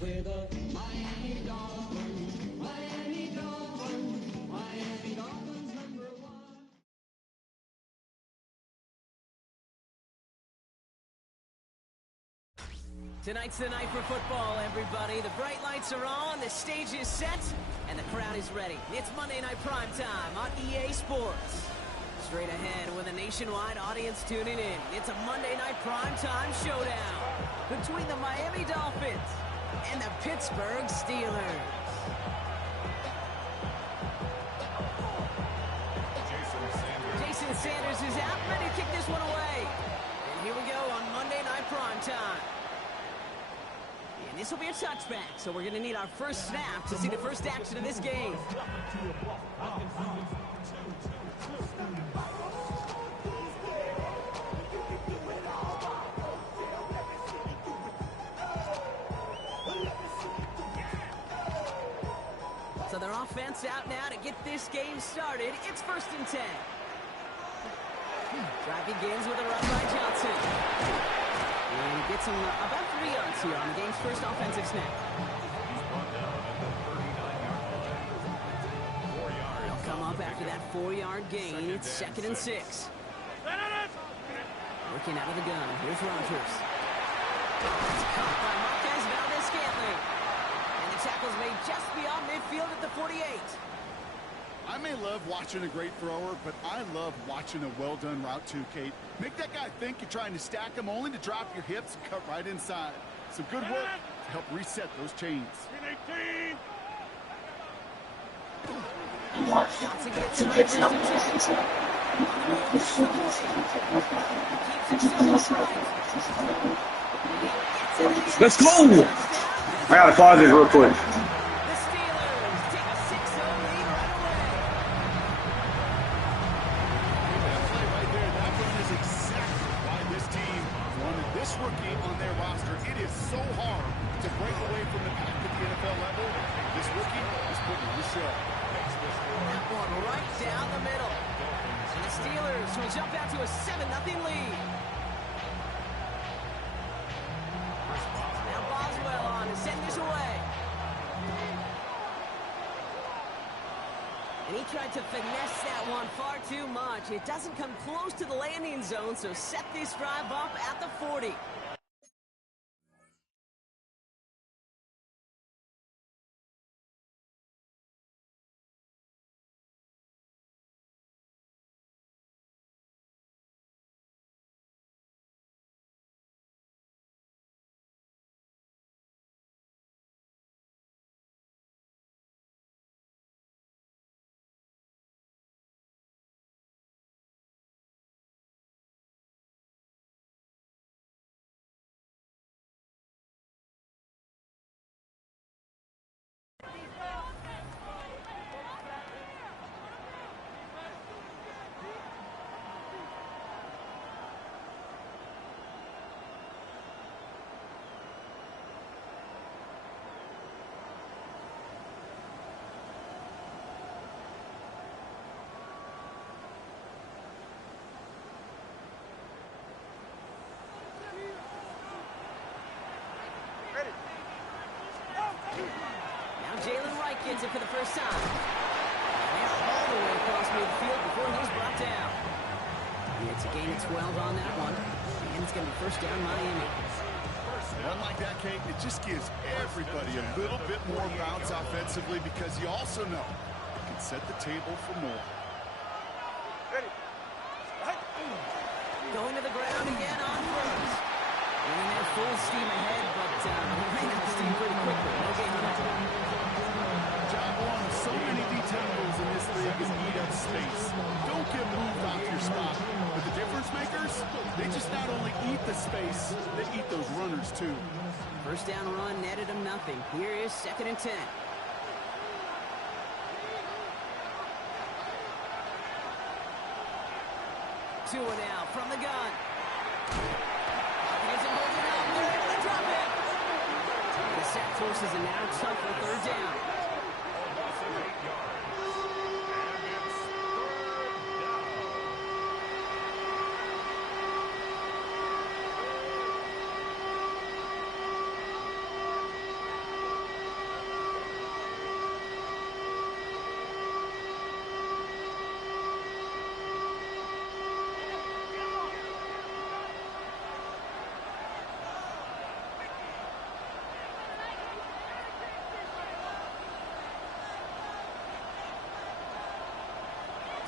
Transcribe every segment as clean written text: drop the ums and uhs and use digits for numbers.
We're the Miami Dolphins, Miami Dolphins, Miami Dolphins #1. Tonight's the night for football, everybody. The bright lights are on, the stage is set, and the crowd is ready. It's Monday Night Primetime on EA Sports. Straight ahead with a nationwide audience tuning in. It's a Monday Night Primetime showdown between the Miami Dolphins and the Pittsburgh Steelers. Jason Sanders is out, ready to kick this one away. And here we go on Monday Night Primetime. And this will be a touchback, so we're going to need our first snap to see the first action of this game. So their offense out now to get this game started. It's 1st and 10. Drive begins with a run by Johnson. And he gets him about 3 yards here on the game's first offensive snap. They'll come up after that 4-yard gain. It's 2nd and 6. Working out of the gun. Here's Rodgers. It's caught by Marquez Valdez-Scantling. And the tackle's made just beyond midfield at the 48. I may love watching a great thrower, but I love watching a well-done route too, Kate. Make that guy think you're trying to stack him only to drop your hips and cut right inside. Some good work to help reset those chains. Johnson gets it right. Let's go! I gotta pause this real quick. The Steelers take a 6-0 lead right away. That play right there, that one is exactly why this team wanted this rookie on their roster. It is so hard to break away from the pack at the NFL level. This rookie is putting on the show. That one right down the middle. And the Steelers will jump out to a 7-0 lead. Now Boswell on to send this away. And he tried to finesse that one far too much. It doesn't come close to the landing zone, so set this drive up at the 40. Jalen Wright gets it for the first time. And they're all the way across midfield before he's brought down. It's a gain of 12 on that one. And it's going to be first down Miami. One like that, Kate, it just gives everybody a little bit more bounce offensively because you also know it can set the table for more. Going to the ground again on first. And they're full steam ahead, but he ran out of steam pretty quickly. No gain on that one. Job one, so many details in this league is eat up space. Don't get moved off your spot. But the difference makers, they just not only eat the space, they eat those runners too. First down run netted him nothing. Here is 2nd and 10. Two and out from the gun. Here's a holding up. They're able to drop it. The sack forces a now tougher 3rd down.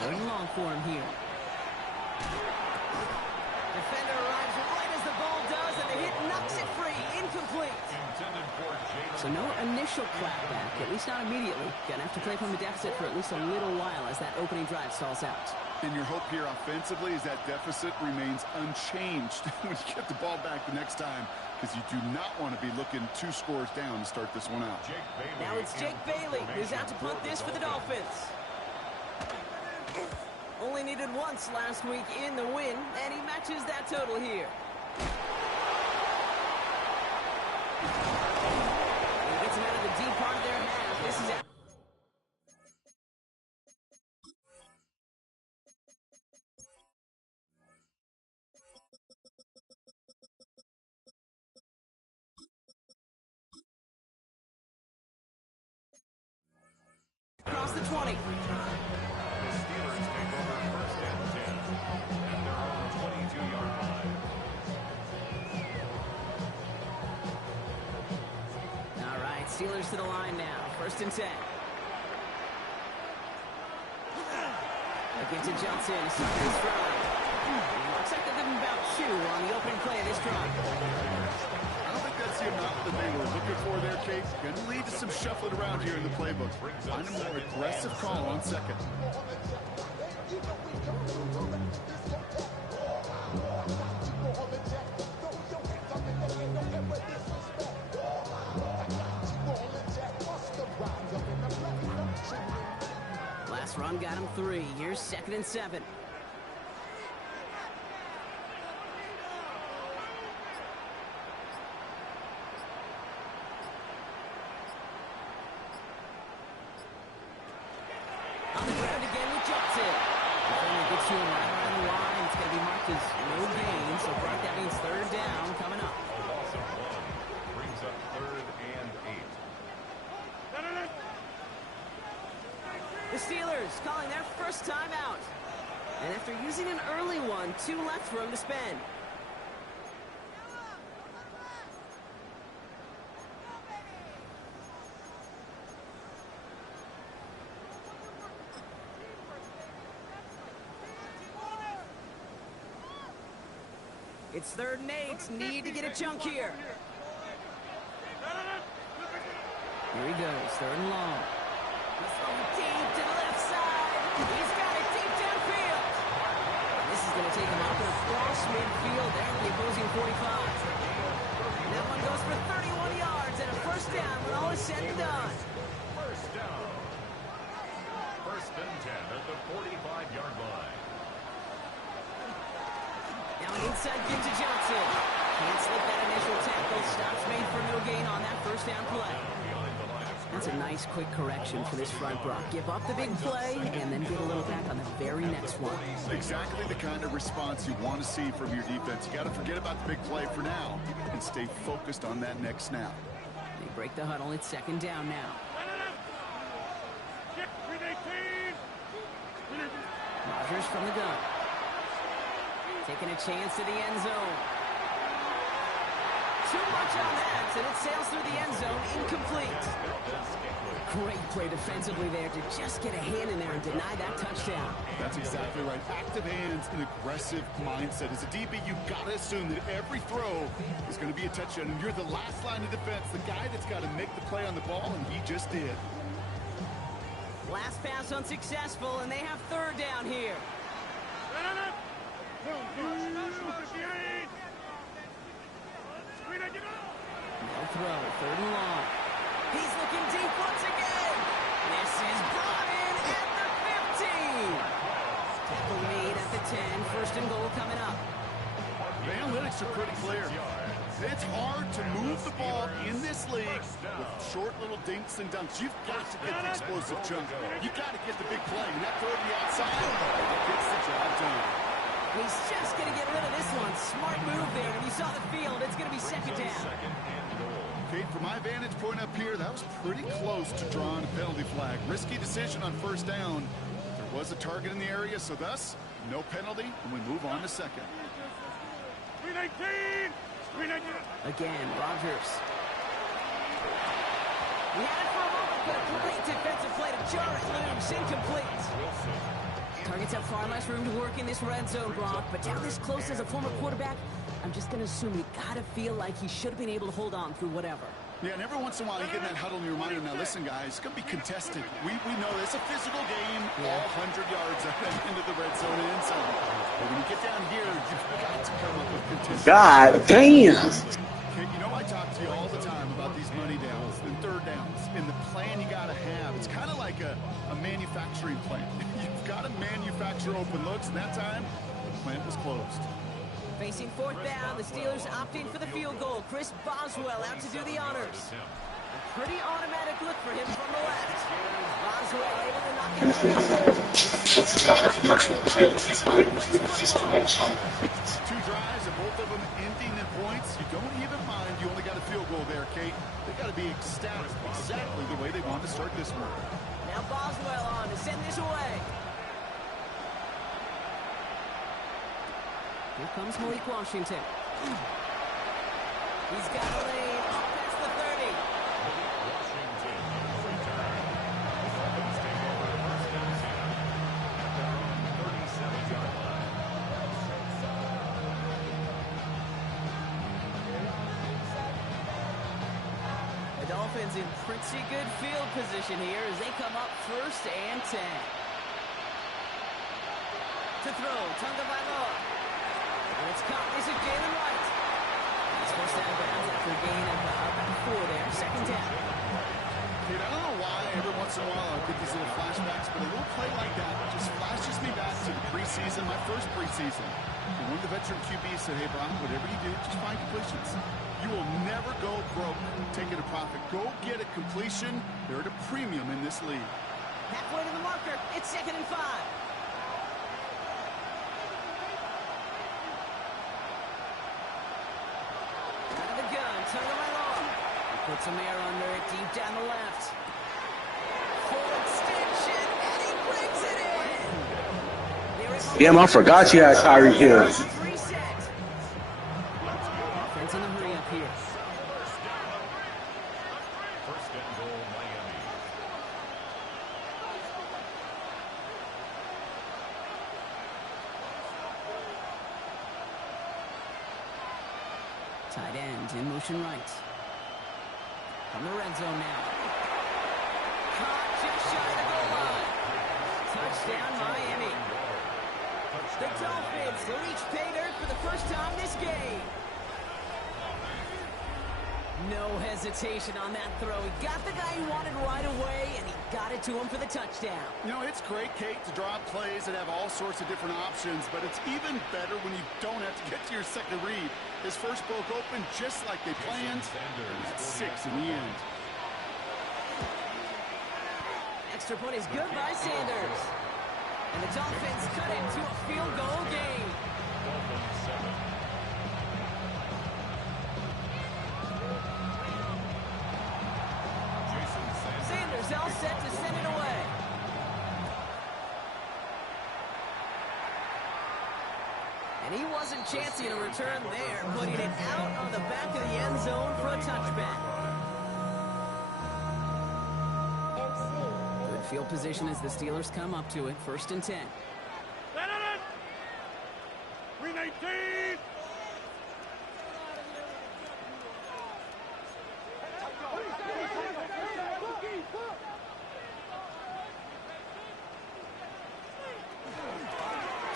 Third and long for him here. Defender arrives right as the ball does, and the hit knocks it free. Incomplete. So no initial clapback, at least not immediately. Gonna have to play from the deficit for at least a little while as that opening drive stalls out. And your hope here offensively is that deficit remains unchanged when you get the ball back the next time, because you do not want to be looking 2 scores down to start this one out. Now it's Jake Bailey who's out to punt this for the Dolphins. Only needed once last week in the win, and he matches that total here. He gets him out of the deep part of their half. This is it. Across the 20. The Steelers take over first and 10 at their own 22-yard line. All right, Steelers to the line now. First and 10. Again to Johnson. Second stride. Looks like they're giving about 2 on the opening play of this drive. I don't think that's the amount that they were looking for there, Kate. Going to lead to some shuffling around here in the playbook. Find a more aggressive call on second. Last run got him 3. Here's second and 7. On the ground again with Johnson. Defender gets to him right around the line. It's going to be marked as no gain, so Brock, that means third down coming up. A loss of 1 brings up 3rd and 8. The Steelers calling their first time out. And after using an early one, 2 left for him to spend. It's 3rd and 8. Need to get a chunk here. Here he goes. 3rd and long. He's throwing deep to the left side. He's got it deep downfield. And this is going to take him up and across midfield there at the opposing 45. And that one goes for 31 yards and a first down when all is said and done. First down. First and 10 at the 45-yard line. Now an inside give to Johnson. Can't slip that initial tackle. Stops made for no gain on that first down play. That's a nice quick correction for this front, Brock. Give up the big play and then get a little back on the very next one. Exactly the kind of response you want to see from your defense. You got to forget about the big play for now and stay focused on that next snap. They break the huddle. It's second down now. Rodgers from the gun. Taking a chance to the end zone. Too much on that, and it sails through the end zone, incomplete. Great play defensively there to just get a hand in there and deny that touchdown. That's exactly right. Active hands and aggressive mindset. As a DB, you've got to assume that every throw is going to be a touchdown, and you're the last line of defense, the guy that's got to make the play on the ball, and he just did. Last pass unsuccessful, and they have third down here. No throw, 3rd and long. He's looking deep once again. This is brought in at the 15. Tackle made at the 10. First and goal coming up. The analytics are pretty clear. It's hard to move the ball in this league with short little dinks and dunks. You've got to get the explosive chunk. You've got to get the big play. And that throw to the outside, it gets the job done. He's just going to get rid of this one. Smart move there. When you saw the field, it's going to be second down. Kate, from my vantage point up here, that was pretty close to drawing a penalty flag. Risky decision on first down. There was a target in the area, so thus, no penalty, and we move on to second. Again, Rodgers. He had it for a moment, but a great defensive play to jar it loose. Incomplete. Targets have far less room to work in this red zone, Brock, but down this close as a former quarterback, I'm just going to assume you got to feel like he should have been able to hold on through whatever. Yeah, and every once in a while you get in that huddle and you remind them, now listen, guys, it's going to be contested. We know it's a physical game, all 100 yards into the red zone and inside. But when you get down here, you've got to come up with contested. God damn. Okay, you know I talk to you all the time about these money downs and third downs and the plan you got to have. It's kind of like a manufacturing plant. You've got to manufacture open looks, and that time, the plant was closed. Facing fourth down, the Steelers opting for the field goal. Chris Boswell out to do the honors. A pretty automatic look for him from the left. Boswell able to knock it down. 2 drives and both of them ending in points. You don't even mind. You only got a field goal there, Kate. They got to be ecstatic, exactly the way they want to start this one. Now Boswell on to send this away. Here comes Malik Washington. He's got a lane up past the 30. Washington return. The Dolphins take over first and 10 at their own 37-yard line. The Dolphins in pretty good field position here as they come up first and 10. To throw, Tagovailoa. It's caught. This is Jalen White. He's forced out of bounds after a gain of about 4 there. Second down. Kate, I don't know why every once in a while I get these little flashbacks, but a little play like that just flashes me back to the preseason, my first preseason. And one of the veteran QBs said, hey, Brian, whatever you do, just find completions. You will never go broke taking a profit. Go get a completion. They're at a premium in this league. Halfway to the marker. It's 2nd and 5. Put some air under it, deep down the left. Full extension, and he brings it in! Damn, I forgot you had Tyreek Hill. Offense in the hurry up here. First and goal, Miami. Tight end in motion right. From the red zone now. Caught just shy of the goal line. Touchdown, Miami. The Dolphins reach pay dirt for the first time this game. No hesitation on that throw. He got the guy he wanted right away, and he got it to him for the touchdown. You know, it's great, Kate, to draw up plays that have all sorts of different options, but it's even better when you don't have to get to your second read. His first broke open just like they planned. That's 6 in the end. Extra point is good by Sanders. And the Dolphins cut it to a field goal game. Dolphins 7. Sanders all set to send it away. And he wasn't chancing a return there, putting it out on the back of the end zone for a touchback. Good field position as the Steelers come up to it, 1st and 10. 319.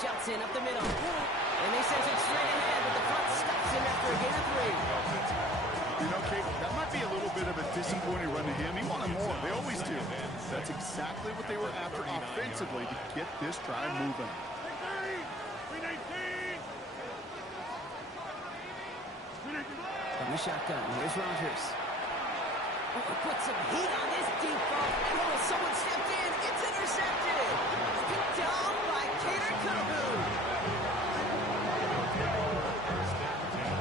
Johnson up the middle. And they send it straight ahead, but the front stops him after a gain of 3. You know, Kate, that might be a little bit of a disappointing run to him. He wanted more. They always do. That's exactly what they were after offensively to get this drive moving. 319. From the shotgun, here's Rodgers. Oh, put some heat on this deep ball. And oh, someone stepped in. It's intercepted. Picked off by Cater Kubu.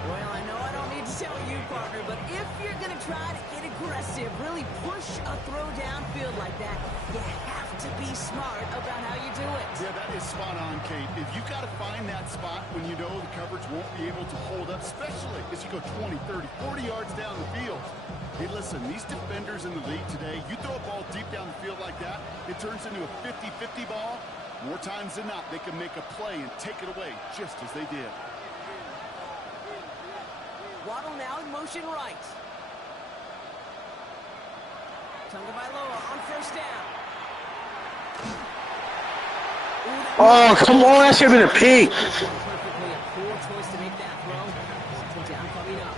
Well, I know I don't need to tell you, partner, but if you're going to try to get aggressive, really push a throw downfield like that, you have to be smart about how you do it. Yeah, that is spot on, Kate. If you've got to find that spot when you know the coverage won't be able to hold up, especially as you go 20, 30, 40 yards down the field. Hey, listen, these defenders in the league today, you throw a ball deep down the field like that, it turns into a 50-50 ball. More times than not, they can make a play and take it away, just as they did. Waddle now in motion right. Tagovailoa on first down. Oh, come on. That should have been a pick. Perfectly a poor choice to make that throw. Second down coming up.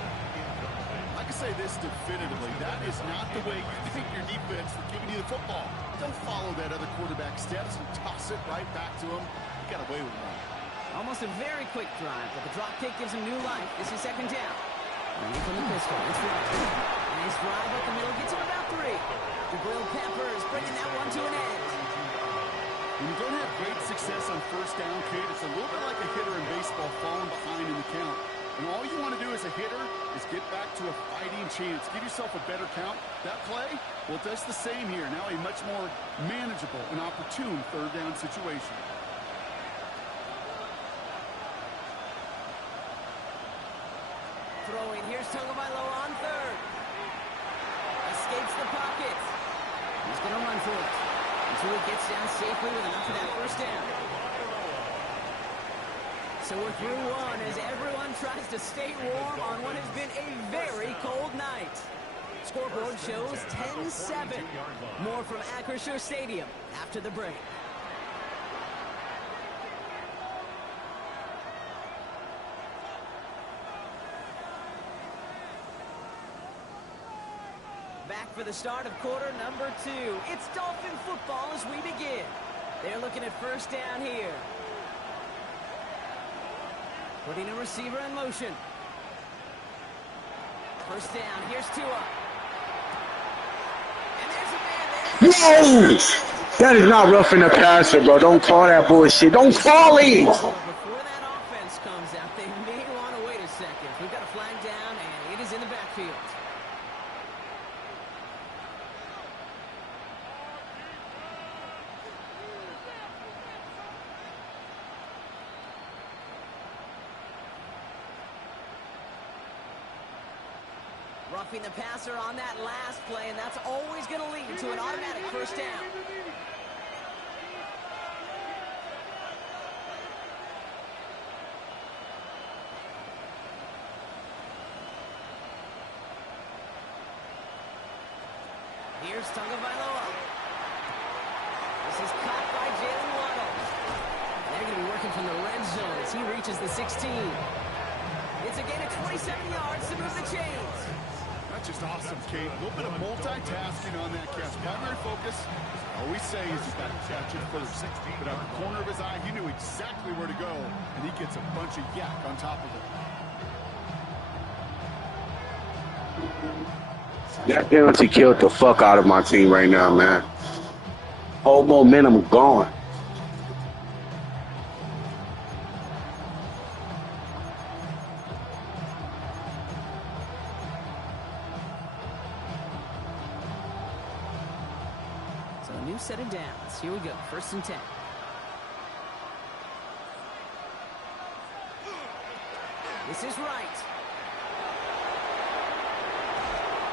I can say this definitively. That is not the way you think your defense is giving you the football. Don't follow that other quarterback steps and toss it right back to him. You got away with one. Almost a very quick drive, but the drop kick gives him new life. This is second down. Running from the pistol. It's right. Nice drive up the middle. Gets him about 3. Jabril Peppers bringing that one to an end. When you don't have great success on first down, Kate, it's a little bit like a hitter in baseball falling behind in the count. And all you want to do as a hitter is get back to a fighting chance. Give yourself a better count. That play, well, it does the same here. Now a much more manageable and opportune third down situation. Throwing. Here's Tagovailoa on third. Escapes the pocket. He's going to run for it until he gets down safely with enough of that first down. So we're through one as everyone tries to stay warm on what has been a very cold night. Scoreboard shows 10-7. More from Acrisure Stadium after the break. Back for the start of quarter number 2. It's Dolphin football as we begin. They're looking at first down here. Putting a receiver in motion. First down. Here's Tua. And there's a man there. No! That is not roughing the passer, bro. Don't call that bullshit. Don't call it! Before that offense comes out, they may want to wait a second. We've got a flag down, and it is in the backfield. Roughing the passer on that last play, and that's always going to lead to an automatic first down. Here's Tagovailoa. This is caught by Jalen Waddle. They're going to be working from the red zone as he reaches the 16. It's a gain of 27 yards to move the chains. That's just awesome, Kate. A little bit of multitasking on that catch. Primary focus, as I always say, is you've got to catch it first. But out the corner of his eye, he knew exactly where to go, and he gets a bunch of yak on top of it. That penalty killed the fuck out of my team right now, man. Whole momentum gone. So a new set of downs. Here we go. First and 10. This is right.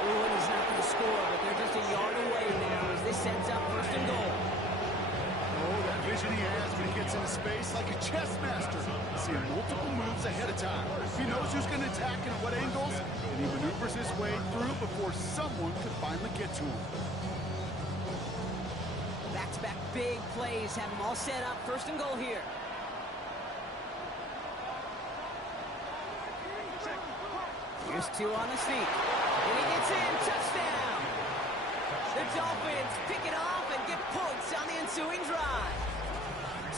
Oh, and he's not going to score, but they're just a yard away now as this sets up first and goal. Oh, that vision he has when he gets into space like a chess master. Seeing multiple moves ahead of time. He knows who's going to attack and at what angles, and he maneuvers his way through before someone could finally get to him. Back-to-back big plays have them all set up. First and goal here. Here's two on the sneak. And he gets in. Touchdown. The Dolphins pick it off and get points on the ensuing drive.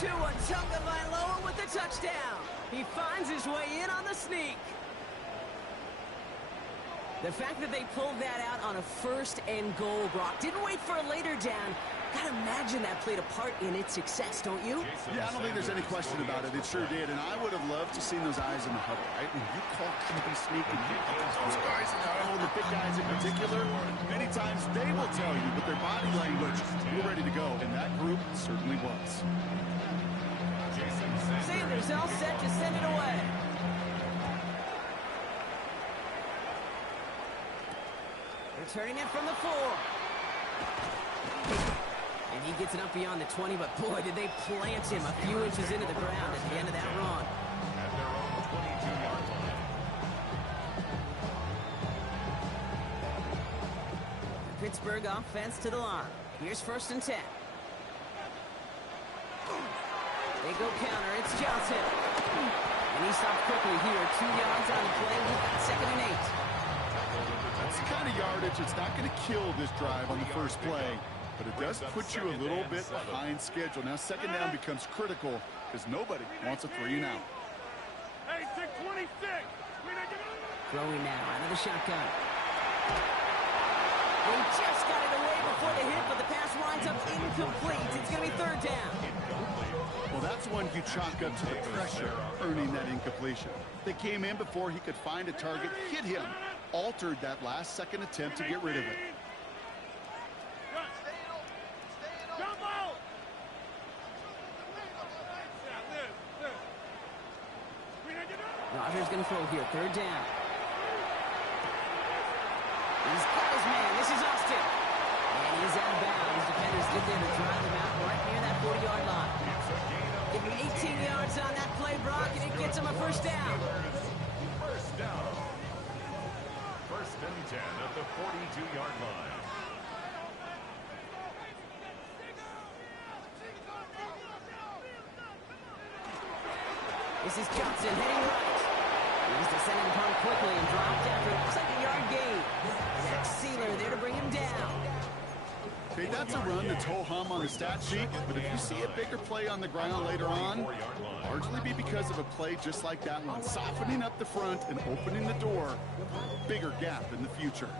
Tua Tagovailoa with the touchdown. He finds his way in on the sneak. The fact that they pulled that out on a first and goal, Brock, didn't wait for a later down. Gotta imagine that played a part in its success, don't you? Yeah, I don't think there's any question about it. It sure did, and I would have loved to see those eyes in the huddle, right? When you call QB sneak and you call those guys in the huddle, the big guys in particular, many times they will tell you, but their body language, we're ready to go, and that group certainly was. Sanders all set to send it away. Returning it from the 4. And He gets it up beyond the 20, but boy, did they plant him a few inches into the ground at the end of that run. At their own 22-yard line. The Pittsburgh offense to the line. Here's 1st and 10. They go counter. It's Johnson. And he stops quickly here. 2 yards on the play. We've got 2nd and 8. That's the kind of yardage. It's not going to kill this drive on the first play, but it does put you a little bit behind schedule. Now 2nd down becomes critical because nobody wants a 3 and out. Hey, 626. Throwing now out of the shotgun. They just got it away before the hit, but the pass winds up incomplete. It's going to be 3rd down. Well, that's one you chalk up to the pressure, earning that incompletion. They came in before he could find a target, hit him, altered that last second attempt to get rid of it. Rodgers going to throw here. 3rd down. He's got his man. This is Austin. And he's out of bounds. Defenders get there to drive him out right near that 40-yard line. Give him 18 yards on that play, Brock, and it gets him a 1st down. First down. 1st and 10 at the 42-yard line. This is Johnson heading right. He's descending upon quickly and dropped after a 2nd-yard gain. Zach Sealer there to bring him down. Okay, that's a run that's ho-hum on the stat sheet, but if you see a bigger play on the ground later on, largely be because of a play just like that one, softening up the front and opening the door for a bigger gap in the future.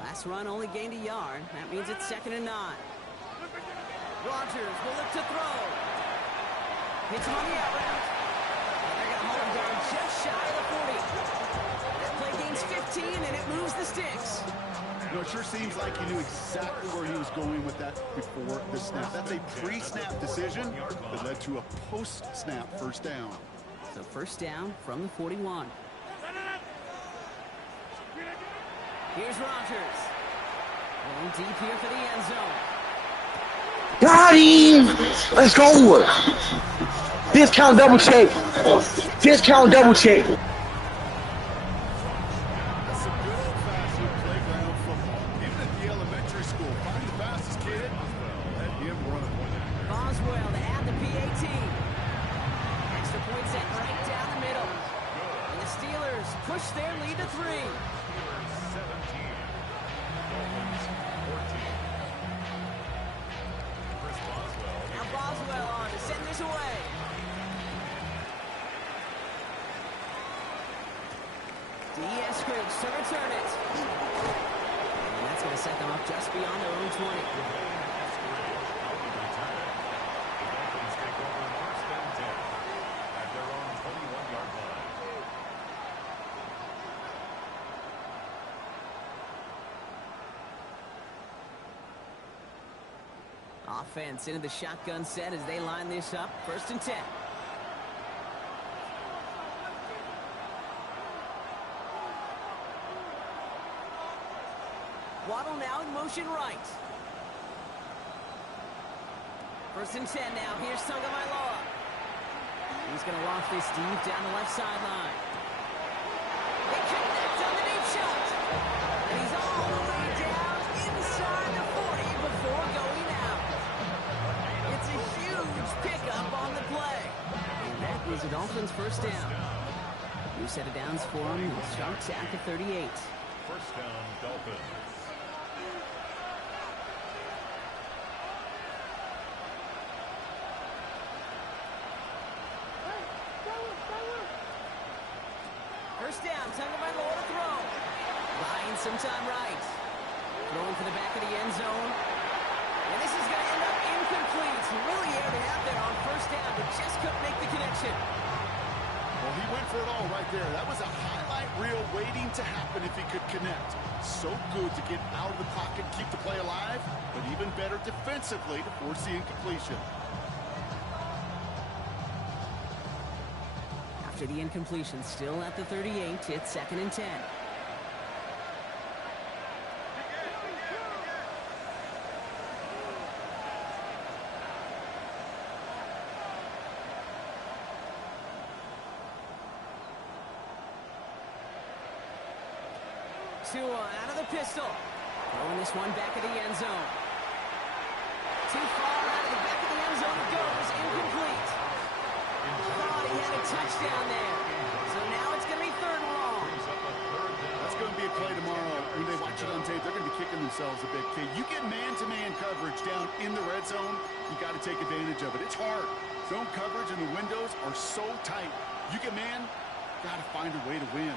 Last run only gained a yard. That means it's 2nd and 9. Rodgers will look to throw. Hits him on the out route. And they're going to hold him down just shy of the 40. That play gains 15, and it moves the sticks. You know, it sure seems like he knew exactly where he was going with that before the snap. That's a pre-snap decision that led to a post-snap 1st down. So 1st down from the 41. Here's Rodgers. Going deep here for the end zone. Got him! Let's go! Discount double check. Discount double check. That's some good old-fashioned playground football. Even at the elementary school, find the fastest kid, let him run. Boswell to add the PAT. Extra point set right down the middle. And the Steelers push their lead to 3. Steelers 17. Dolphins 14. Chris Boswell. Now Boswell on to send this away. D'Eskridge to return it. And that's going to set them up just beyond their own 20. Dolphins take over 1st and 10 at their own 21-yard line. Offense into the shotgun set as they line this up. 1st and 10. Waddle now in motion right. 1st and 10 now. Here's Tagovailoa. He's going to loft this deep down the left sideline. They connect on the deep shot. And he's all the way down inside the 40 before going out. It's a huge pickup on the play. And that is the Dolphins' 1st down. New set of downs for them. Sharks at the 38. 1st down, Dolphins. First down, Tagovailoa to throw. Buying some time right. Throwing for the back of the end zone. And this is going to end up incomplete. Really aired it out there on 1st down, but just couldn't make the connection. Well, he went for it all right there. That was a highlight reel waiting to happen if he could connect. So good to get out of the pocket, keep the play alive, but even better defensively to force the incompletion. After the incompletion, still at the 38, it's 2nd and 10. Tua out of the pistol. Throwing this one back of the end zone. Too far out of the back of the end zone it goes. Incomplete. Thought he had a touchdown there. So now it's going to be 3rd and long. That's going to be a play tomorrow. When they watch it on tape, they're going to be kicking themselves a bit. Okay, you get man-to-man coverage down in the red zone, you got to take advantage of it. It's hard. Zone coverage and the windows are so tight. You get man, got to find a way to win.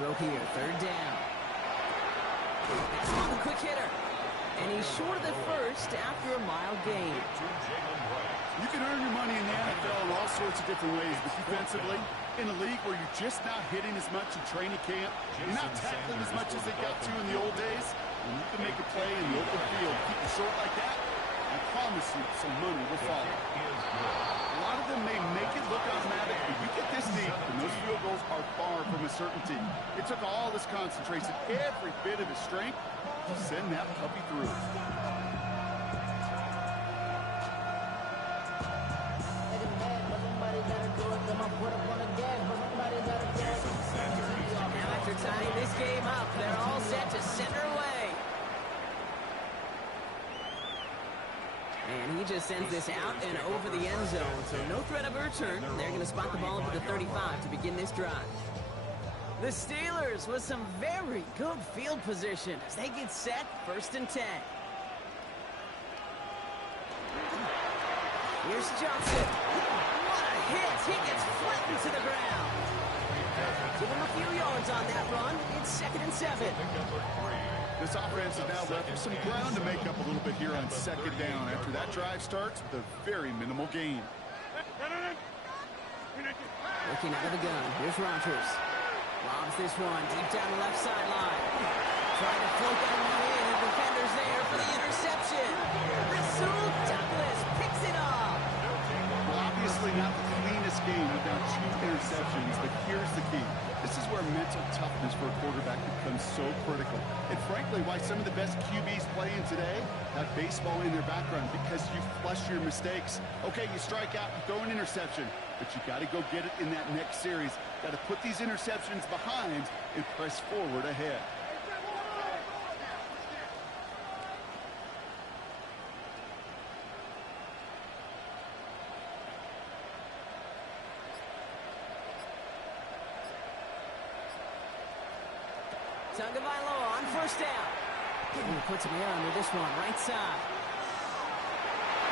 Throw here, 3rd down. That's on the quick hitter. And he's short of the first after a mild gain. You can earn your money in the NFL in all sorts of different ways, but defensively, in a league where you're just not hitting as much in training camp, you're not tackling as much as they got to in the old days, and you can make a play in the open field. Keep it short like that, I promise you some money will follow. A lot of them may make it look automatic, but you get this deep, and those field goals are far from a certainty. It took all this concentration, every bit of his strength, to send that puppy through. Now after tying this game up, they're all set to send her away. And he just sends this out and over the end zone, so no threat of a return. They're going to spot the ball up at the 35 to begin this drive. The Steelers with some very good field position as they get set, 1st and 10. Here's Johnson. What a hit! He gets flattened to the ground. Give him a few yards on that run. It's 2nd and 7. This offense is now left with some ground to make up a little bit here on 2nd down after that drive starts with a very minimal gain. Looking out of the gun. Here's Rodgers. Lobs this one deep down the left sideline. Trying to float that one in, and the defender's there for the interception. Rasul Douglas picks it off. Well, obviously not the cleanest game without 2 interceptions, but here's the key. This is where mental toughness for a quarterback becomes so critical. And frankly, why some of the best QBs playing today have baseball in their background, because you flush your mistakes. Okay, you strike out, you throw an interception, but you got to go get it in that next series. Got to put these interceptions behind and press forward ahead. Tagovailoa on 1st down. And he puts him here under this one, right side.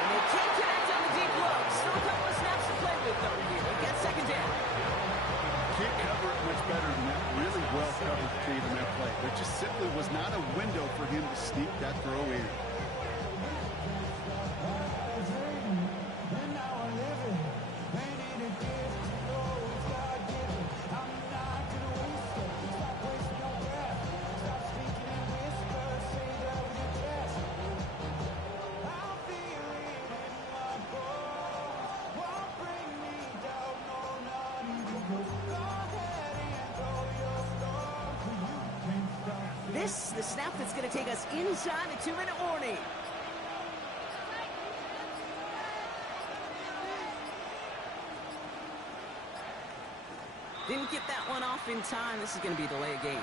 And they can't connect on the deep look. Still a couple of snaps to play with, though, here. They got 2nd down. Can't cover it much better than that. Really well covered Cade in that play. There just simply was not a window for him to sneak that throw in. This is the snap that's going to take us inside the 2-minute warning. Didn't get that one off in time. This is going to be a delay of game.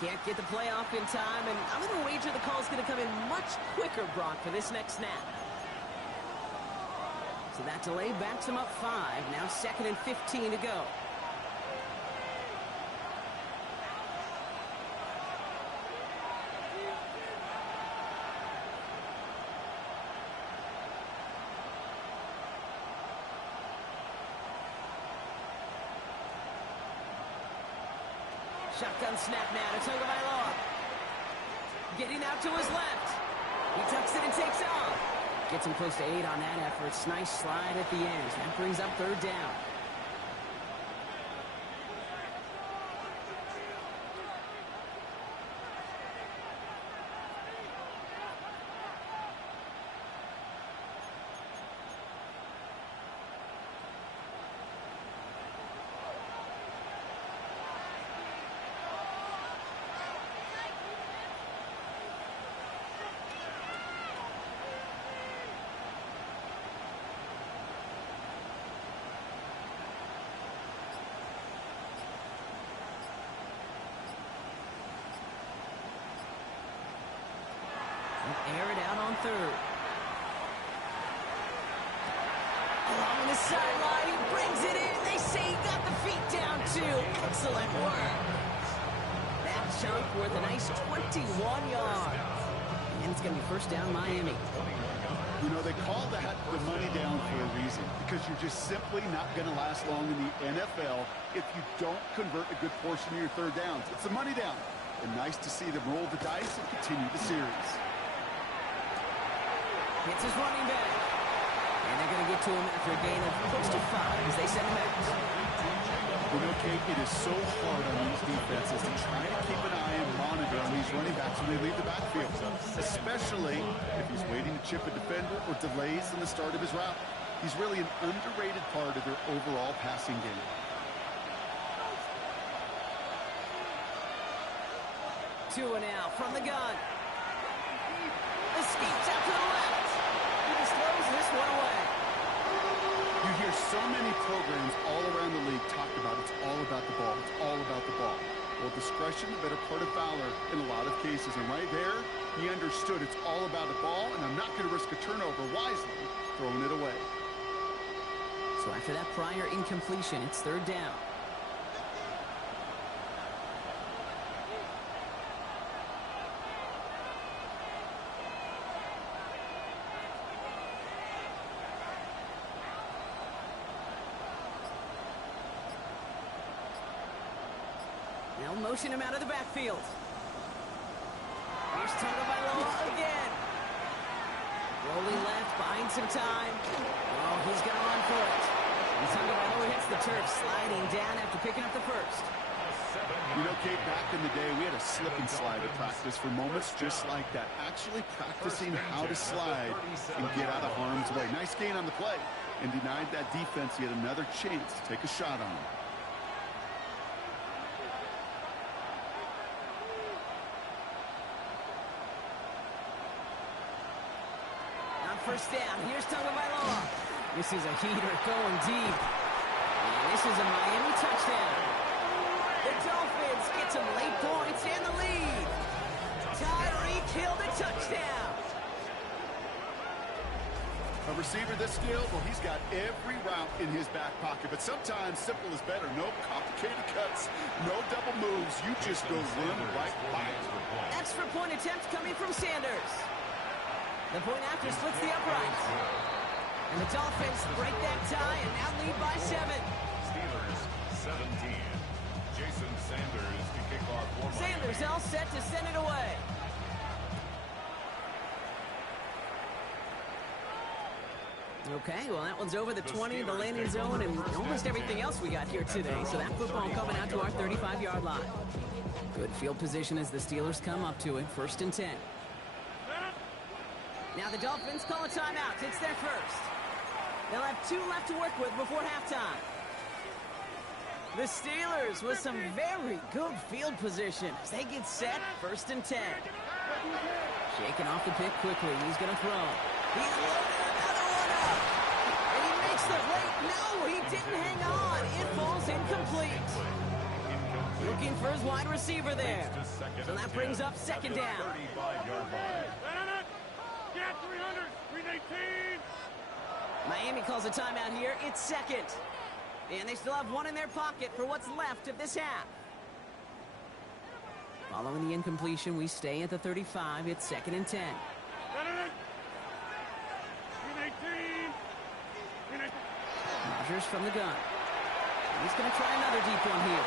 Can't get the play off in time, and I'm going to wager the call's going to come in much quicker, Brock, for this next snap. So that delay backs him up 5. Now 2nd and 15 to go. Shotgun snap now to Tagovailoa. Getting out to his left. He tucks it and takes off. Gets him close to 8 on that effort. It's nice slide at the end. That brings up 3rd down. Air it out on third. Along the sideline, he brings it in. They say he got the feet down, too. Excellent work. That chunk worth a nice 21 yards. And it's going to be first down, Miami. You know, they call that the money down for a reason, because you're just simply not going to last long in the NFL if you don't convert a good portion of your third downs. It's a money down. And nice to see them roll the dice and continue the series. Hits his running back. And they're going to get to him after a gain of close to 5 as they send him out. You know, Kate, it is so hard on these defenses to try to keep an eye and monitor on these running backs when they leave the backfield, especially if he's waiting to chip a defender or delays in the start of his route. He's really an underrated part of their overall passing game. Tua now from the gun. Escapes out to the left. He just throws this one away. You hear so many programs all around the league talk about it's all about the ball. It's all about the ball. Well, discretion, the better part of valor in a lot of cases. And right there, he understood it's all about the ball, and I'm not going to risk a turnover wisely, throwing it away. So after that prior incompletion, it's third down. They'll motion him out of the backfield. Here's Tagovailoa again. Rolling left, buying some time. Oh, he's going to run for it. And Tagovailoa hits the turf, sliding down after picking up the first. You know, Kate, back in the day, we had a slip and slide at practice for moments just like that. Actually practicing how to slide and get out of harm's way. Nice gain on the play. And denied that defense yet another chance to take a shot on him. First down. Here's Tagovailoa. This is a heater going deep. And this is a Miami touchdown. The Dolphins get some late points and the lead. Tyreek Hill the touchdown. A receiver this skilled, well, he's got every route in his back pocket. But sometimes simple is better. No complicated cuts, no double moves. You just go run right by it. Extra point attempt coming from Sanders. The point after splits the uprights. And the Dolphins break that tie and now lead by 7. Steelers 17. Jason Sanders to kick off for Miami. Sanders all set to send it away. Okay, well, that one's over the 20, the landing zone, and almost everything else we got here today. So that football coming out to our 35-yard line. Good field position as the Steelers come up to it, 1st and 10. Now the Dolphins call a timeout. It's their first. They'll have 2 left to work with before halftime. The Steelers with some very good field position as they get set, 1st and 10. Shaking off the pick quickly. He's going to throw. He's loaded another one up. And he makes the wait. No, he didn't hang on. It falls incomplete. Looking for his wide receiver there. So that brings up 2nd down. 35-yard line. Get 300, 318. Miami calls a timeout here. It's 2nd. And they still have 1 in their pocket for what's left of this half. Following the incompletion, we stay at the 35. It's 2nd and 10. 318. Rodgers from the gun. He's going to try another deep one here.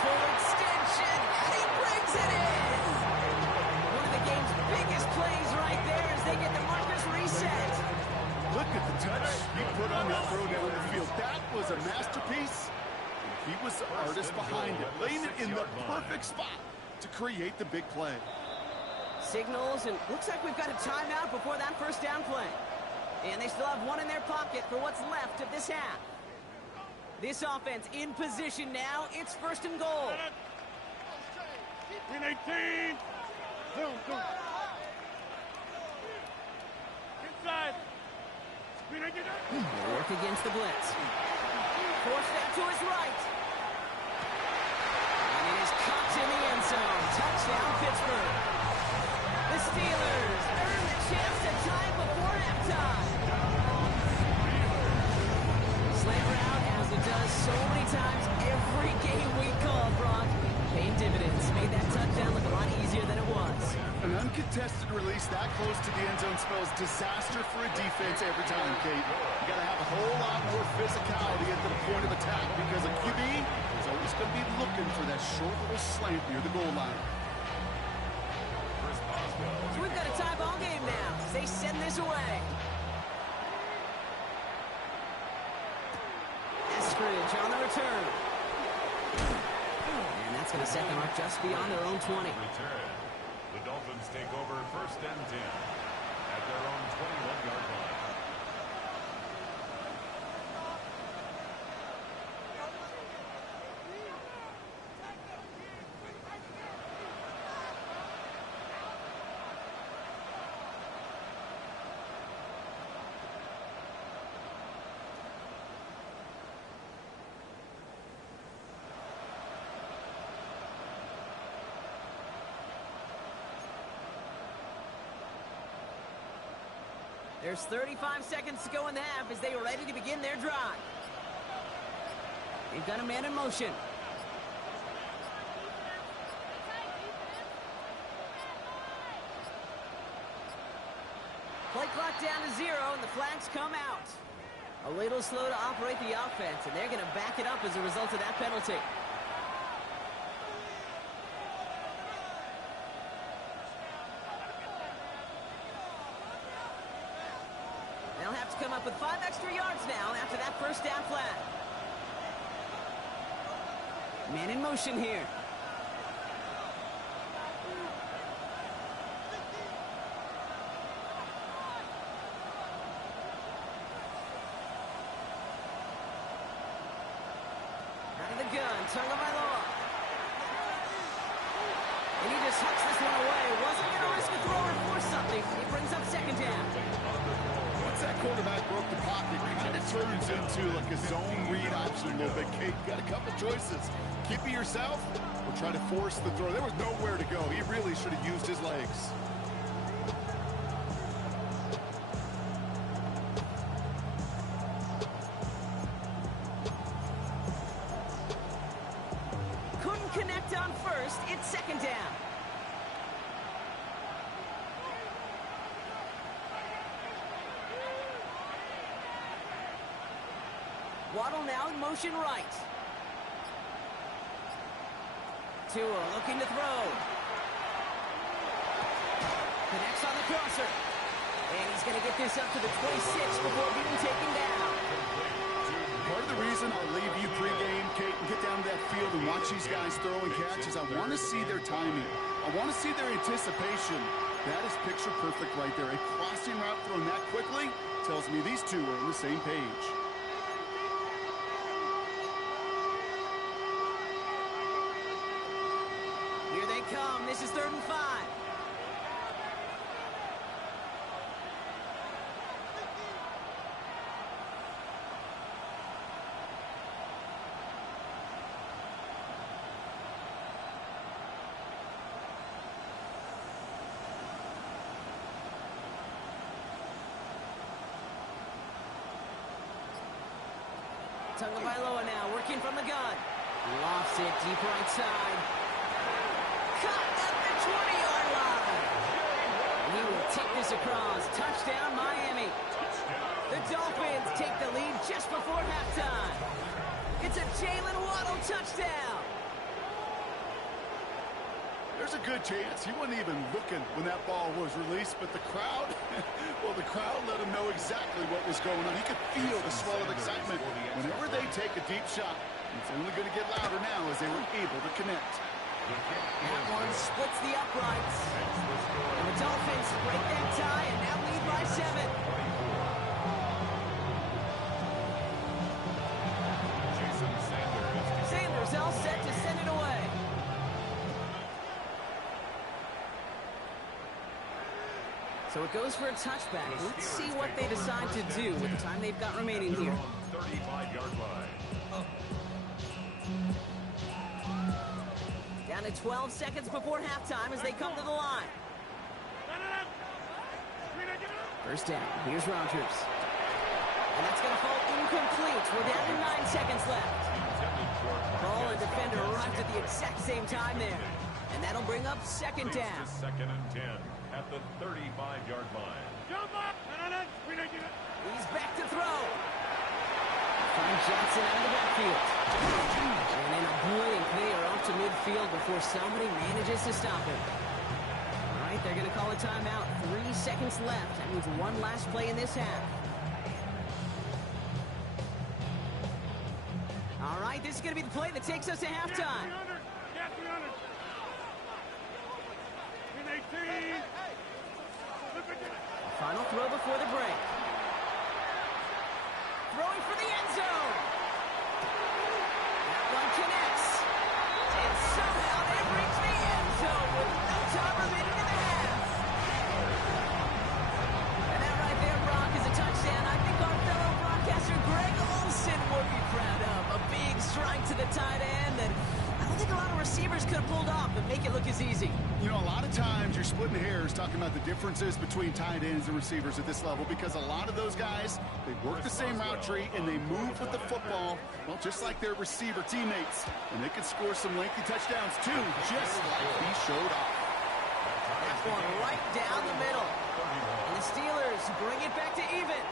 Full extension, and he brings it in. One of the game's biggest plays right there as they get the markers reset. Look at the touch he put on that throw down the field. That was a masterpiece. He was the artist behind it, laying it in the perfect spot to create the big play. Signals, and looks like we've got a timeout before that 1st down play. And they still have 1 in their pocket for what's left of this half. This offense in position now. It's 1st and goal. 318. Boom, boom. Inside. 319. They work against the blitz. Forced out to his right. And it is caught in the end zone. Touchdown, Pittsburgh. Uncontested release that close to the end zone spells disaster for a defense every time, Kate. You got to have a whole lot more physicality at the point of attack because a QB is always going to be looking for that short little slant near the goal line. So we've got a tie ball game now as they send this away. Eskridge on the return. And that's going to set them up just beyond their own 20. The Dolphins take over 1st and 10 at their own 21-yard line. There's 35 seconds to go in the half as they are ready to begin their drive. They've got a man in motion. Play clock down to 0 and the flags come out. A little slow to operate the offense, and they're going to back it up as a result of that penalty. They'll have to come up with 5 extra yards now after that first down flag. Man in motion here. Out of the gun, Tagovailoa. And he just hucks this one away. Wasn't going to risk a throw or force something. He brings up 2nd down. Once that quarterback broke the pocket, it kind of turns into like a zone read option a little bit. Kate, got a couple choices. Keep it yourself or try to force the throw. There was nowhere to go. He really should have used his legs. Couldn't connect on first. It's 2nd down. Waddle now in motion right. Tua looking to throw. Connects on the crosser. And he's going to get this up to the 26 before being taken down. Part of the reason I'll leave you pregame, Kate, and get down to that field and watch these guys throw and catch is I want to see their timing. I want to see their anticipation. That is picture perfect right there. A crossing route thrown that quickly tells me these two are on the same page. Here they come. This is 3rd and 5. Tagovailoa now working from the gun. Lofts it deep right side. Caught at the 20-yard line. He will take this across. Touchdown, Miami. The Dolphins take the lead just before halftime. It's a Jalen Waddle touchdown. There's a good chance he wasn't even looking when that ball was released, but the crowd, well, the crowd let him know exactly what was going on. He could feel the swell of excitement. Whenever they take a deep shot, it's only going to get louder now as they were able to connect. That one splits the uprights. And the Dolphins break that tie and now lead by 7. Sanders all set to send it away. So it goes for a touchback. Let's see what they decide to do with the time they've got remaining here. 35-yard line. Down to 12 seconds before halftime as they come to the line. First down. Here's Rodgers. And that's going to fall incomplete. We're down to 9 seconds left. Ball and defender arrived at the exact same time there. And that'll bring up second Leads down. to second and 10 at the 35-yard line. Jump up. No. He's back to throw. Finds Johnson out of the backfield. And then a brilliant clear off to midfield before somebody manages to stop him. All right, they're going to call a timeout. 3 seconds left. That means one last play in this half. All right, this is going to be the play that takes us to halftime. Get 300. Win 18. Final throw before the break. Throwing for the end zone. That one connects. And somehow they reach the end zone with no time remaining in the half. And that right there, Brock, is a touchdown I think our fellow broadcaster Greg Olson would be proud of. A big strike to the tight end that I don't think a lot of receivers could have pulled off and make it look as easy. You know, a lot of times you're splitting hairs talking about the differences between tight ends and receivers at this level because a lot of those guys, they work the same route tree and they move with the football, well, just like their receiver teammates. And they can score some lengthy touchdowns too, just like he showed off. That's one right down the middle. And the Steelers bring it back to even.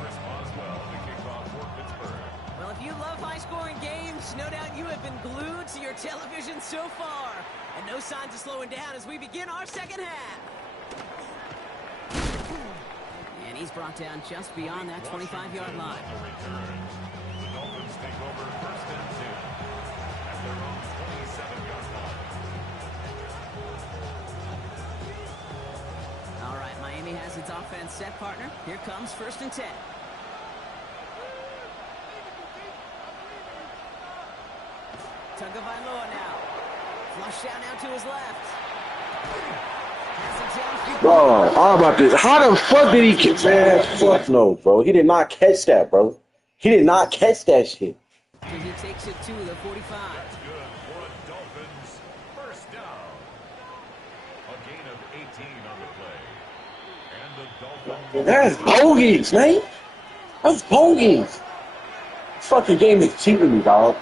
Chris Boswell to kick off for Pittsburgh. Well, if you love high-scoring games, no doubt you have been glued to your television so far. And no signs of slowing down as we begin our second half. And he's brought down just beyond that 25-yard line. On the return. The Dolphins take over first and 10 at their own 27-yard line. All right, Miami has its offense set, partner. Here comes first and 10. Tagovailoa now. Flush down out to his left. Passing downfield. Bro, all about this. How the fuck did he catch that? Fuck no, bro. He did not catch that, bro. He did not catch that shit. And he takes it to the 45. That's good for a Dolphins first down. A gain of 18 on the play. And the Dolphins. That's bogeys, man. That's bogeys. This fucking game is cheating me, dog.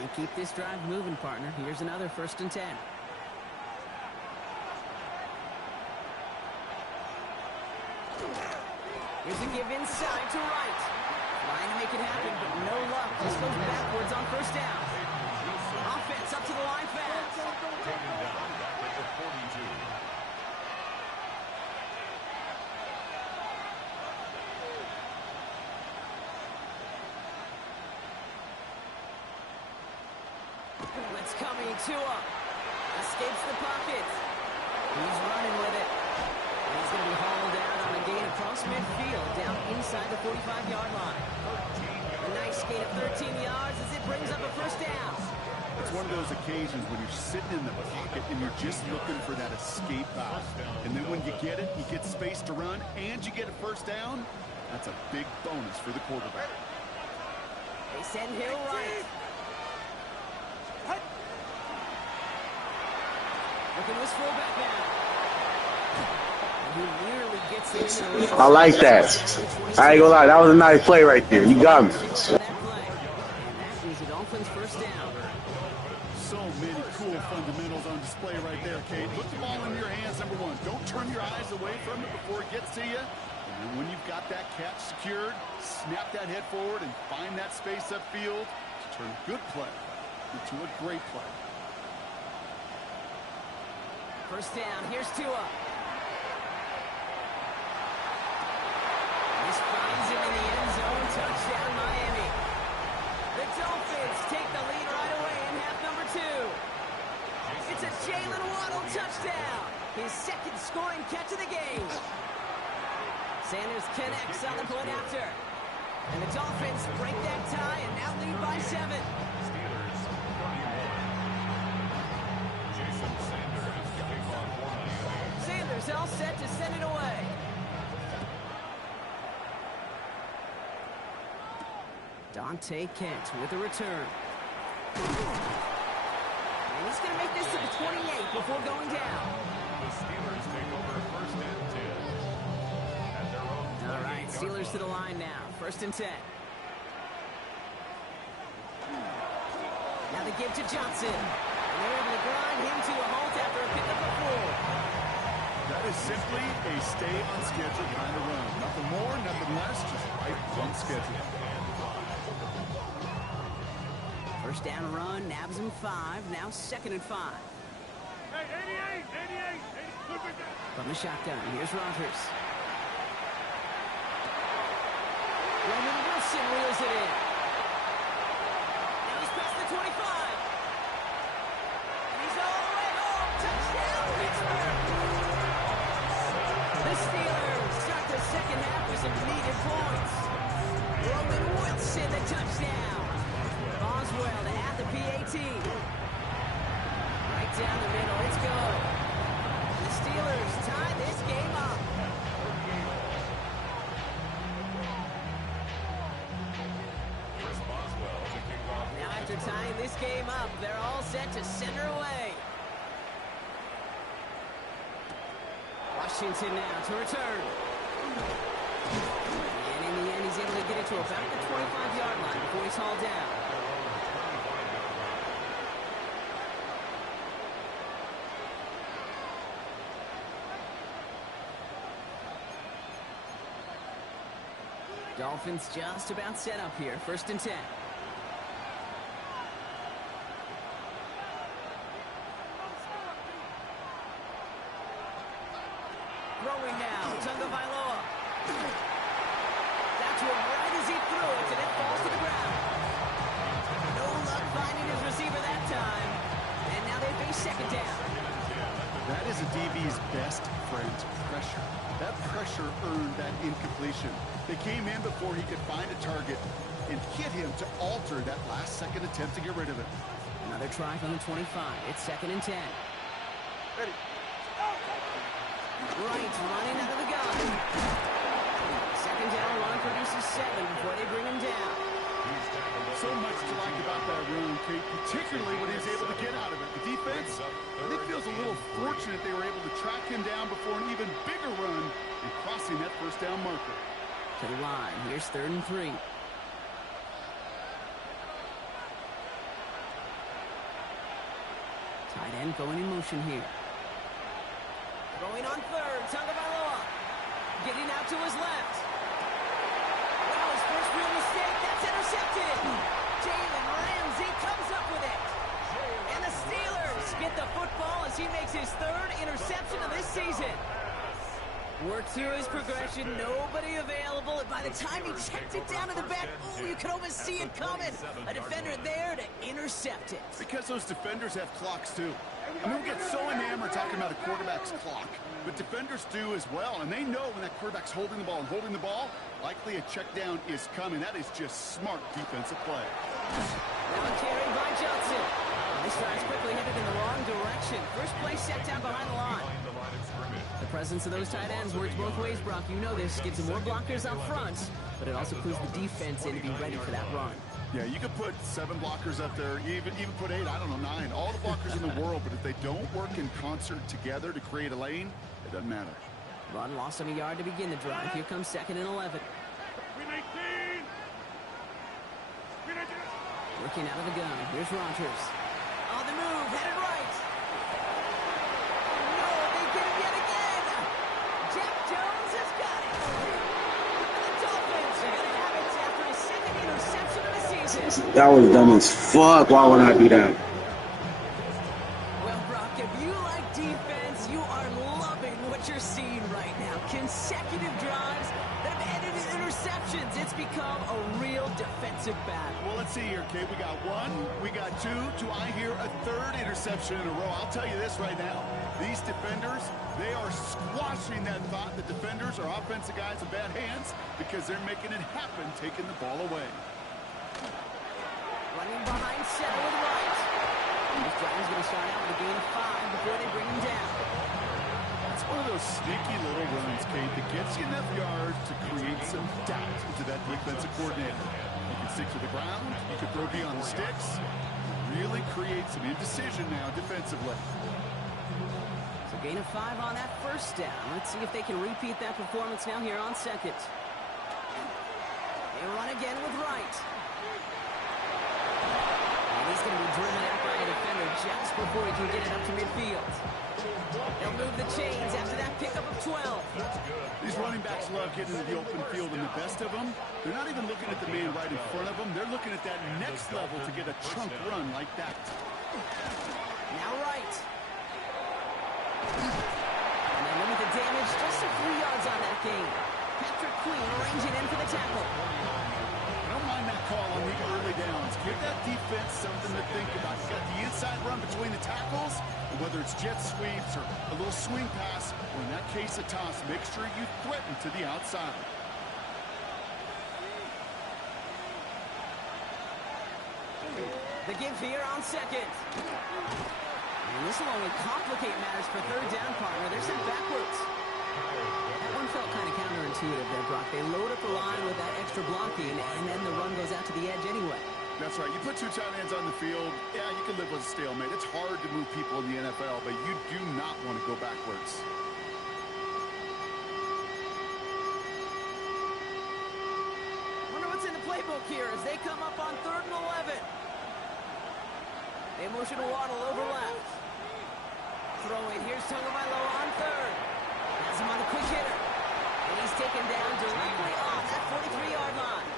And keep this drive moving, partner. Here's another first and 10. Here's a give inside to right. Trying to make it happen, but no luck. Just goes backwards on first down. Offense up to the line fast. Taken down back at the 42. It's coming to him. Escapes the pocket. He's running with it. And he's going to be hauled out on a gain across midfield, down inside the 45-yard line. A nice gain of 13 yards as it brings up a first down. It's one of those occasions when you're sitting in the pocket and you're just looking for that escape route. And then when you get it, you get space to run, and you get a first down. That's a big bonus for the quarterback. They send Hill right. Looking to his fullback now. And he nearly gets it into the I like that. I ain't gonna lie, that was a nice play right there. You got me. that play. And that is the Dolphins' first down. So many cool fundamentals on display right there, Kate. Put the ball in your hands, number one. Don't turn your eyes away from it before it gets to you. And then when you've got that catch secured, snap that head forward and find that space upfield to turn good play into a great play. First down, here's Tua. This finds him in the end zone. Touchdown, Miami. The Dolphins take the lead right away in half number 2. It's a Jalen Waddle touchdown. His second scoring catch of the game. Sanders connects on the point after. And the Dolphins break that tie and now lead by 7. Steelers 31. Jason Sanders kicking off for Miami. Sanders all set to Dante Kent with a return. And he's going to make this to the 28 before going down. The Steelers take over first and 10. At their own All right, Steelers to the line now. First and 10. Now they give to Johnson. And they're able to grind him to a halt after a pickup of 4. That is simply a stay on schedule kind of run. Nothing more, nothing less, just right on schedule. First down run, nabs him 5. Now second and 5. Hey, 88. Look at that. From the shotgun, here's Rodgers. Roman Wilson reels it in. Now he's past the 25. And he's all the way home. Touchdown, Pittsburgh. The Steelers start the second half with some needed points. Roman Wilson, the touchdown. Boswell to add the PAT. Right down the middle, it's good. The Steelers tie this game up. Chris Boswell to kick off. Now after tying this game up, they're all set to send her away. Washington now to return. And in the end, he's able to get it to about the 25-yard line before he's hauled down. Dolphins just about set up here. First and 10. Throwing now, Tagovailoa. That's one right as he threw it, and it falls to the ground. No luck finding his receiver that time. And now they face second down. That is a DB's best friend, pressure. That pressure earned that incompletion. They came in before he could find a target and hit him to alter that last-second attempt to get rid of it. Another try from the 25. It's second and 10. Ready. Wright running out of the gun. Second down run produces 7 before they bring him down. So much to like about that run, Kate, particularly when he was able to get out of it. The defense, I think, feels a little fortunate they were able to track him down before an even bigger run and crossing that first down marker. To the line. Here's third and 3. Tight end going in motion here. Going on third. Tagovailoa. Getting out to his left. Wow, his first real mistake. That's intercepted. Jalen Ramsey comes up with it. And the Steelers get the football as he makes his third interception of this season. Worked through his progression, nobody available, and by the time he checked it down to the back, oh, you could almost see it coming. A defender there to intercept it. Because those defenders have clocks, too. I mean, we get so enamored talking about a quarterback's clock, but defenders do as well, and they know when that quarterback's holding the ball and holding the ball, likely a check down is coming. That is just smart defensive play. Now a carry by Johnson. This drive's quickly headed in the wrong direction. First play set down behind the line. The presence of those tight ends works both ways, Brock. You know this. Gives them more blockers up front, but it also clues the defense in to be ready for that run. Yeah, you could put 7 blockers up there, even put 8, I don't know, 9. All the blockers in the world, but if they don't work in concert together to create a lane, it doesn't matter. Run lost on a yard to begin the drive. Here comes second and 11. Green 18. Green 18. Working out of the gun. Here's Rodgers. On the move, headed right. No, they get him yet again. Jeff Jones has got it. And the Dolphins are going to have it after his second interception of the season. That was dumb as fuck. Why would I do that? Well, Brock, if you like defense, you are loving what you're seeing right now. Consecutive drives that have ended in interceptions. It's become a real defensive battle. Well, let's see here, Kate. We got 1, we got 2. Do I hear a 3rd interception in a row? I'll tell you this right now. These defenders, they are squashing that thought that defenders are offensive guys in bad hands because they're making it happen, taking the ball away. Running behind 7 with Wright. This drive is going to start out with a gain of 5 before they bring him down. It's one of those sneaky little runs, Kate, that gets you enough yards to create some doubt into that defensive coordinator. You can stick to the ground. He can throw beyond the sticks. Really create some indecision now defensively. So gain of 5 on that first down. Let's see if they can repeat that performance now here on second. They run again with Wright. And he's going to be driven out by a defender just before he can get it up to midfield. They'll move the chains after that pickup of 12. These running backs love getting into the open field, and the best of them, they're not even looking at the man right in front of them. They're looking at that next level to get a chunk run like that. Now Wright. And then limit the damage, just some 3 yards on that game. Patrick Queen ranging in for the tackle. I don't mind that call on the early downs. Give that defense something to think about. You got the inside run between the tackles, and whether it's jet sweeps or a little swing pass, or in that case a toss, make sure you threaten to the outside. The give here on second. And this will only complicate matters for third down, partner. They're sent backwards. That one felt kind of counterintuitive there, Brock. They load up the line with that extra blocking, and then the run goes out to the edge anyway. That's right. You put 2 tight ends on the field, yeah, you can live with a stalemate. It's hard to move people in the NFL, but you do not want to go backwards. Wonder what's in the playbook here as they come up on 3rd and 11. They motion to Waddle over left. Throwing, here's Tagovailoa on 3rd. Has him on a quick hitter. And he's taken down directly on that 43-yard line.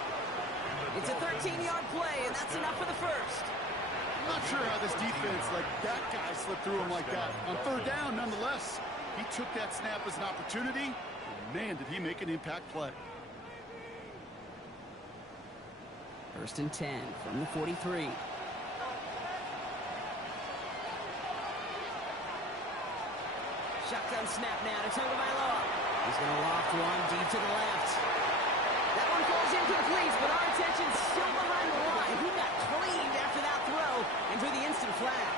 It's a 13-yard play, and that's enough for the first. I'm not sure how this defense, like that guy, slipped through him like that. On 3rd down, nonetheless, he took that snap as an opportunity. Man, did he make an impact play. 1st and 10 from the 43. Shotgun snap now to Tagovailoa. He's going to loft one deep to the left. That one falls incomplete, but our attention's still behind the line. He got cleaned after that throw and drew the instant flag.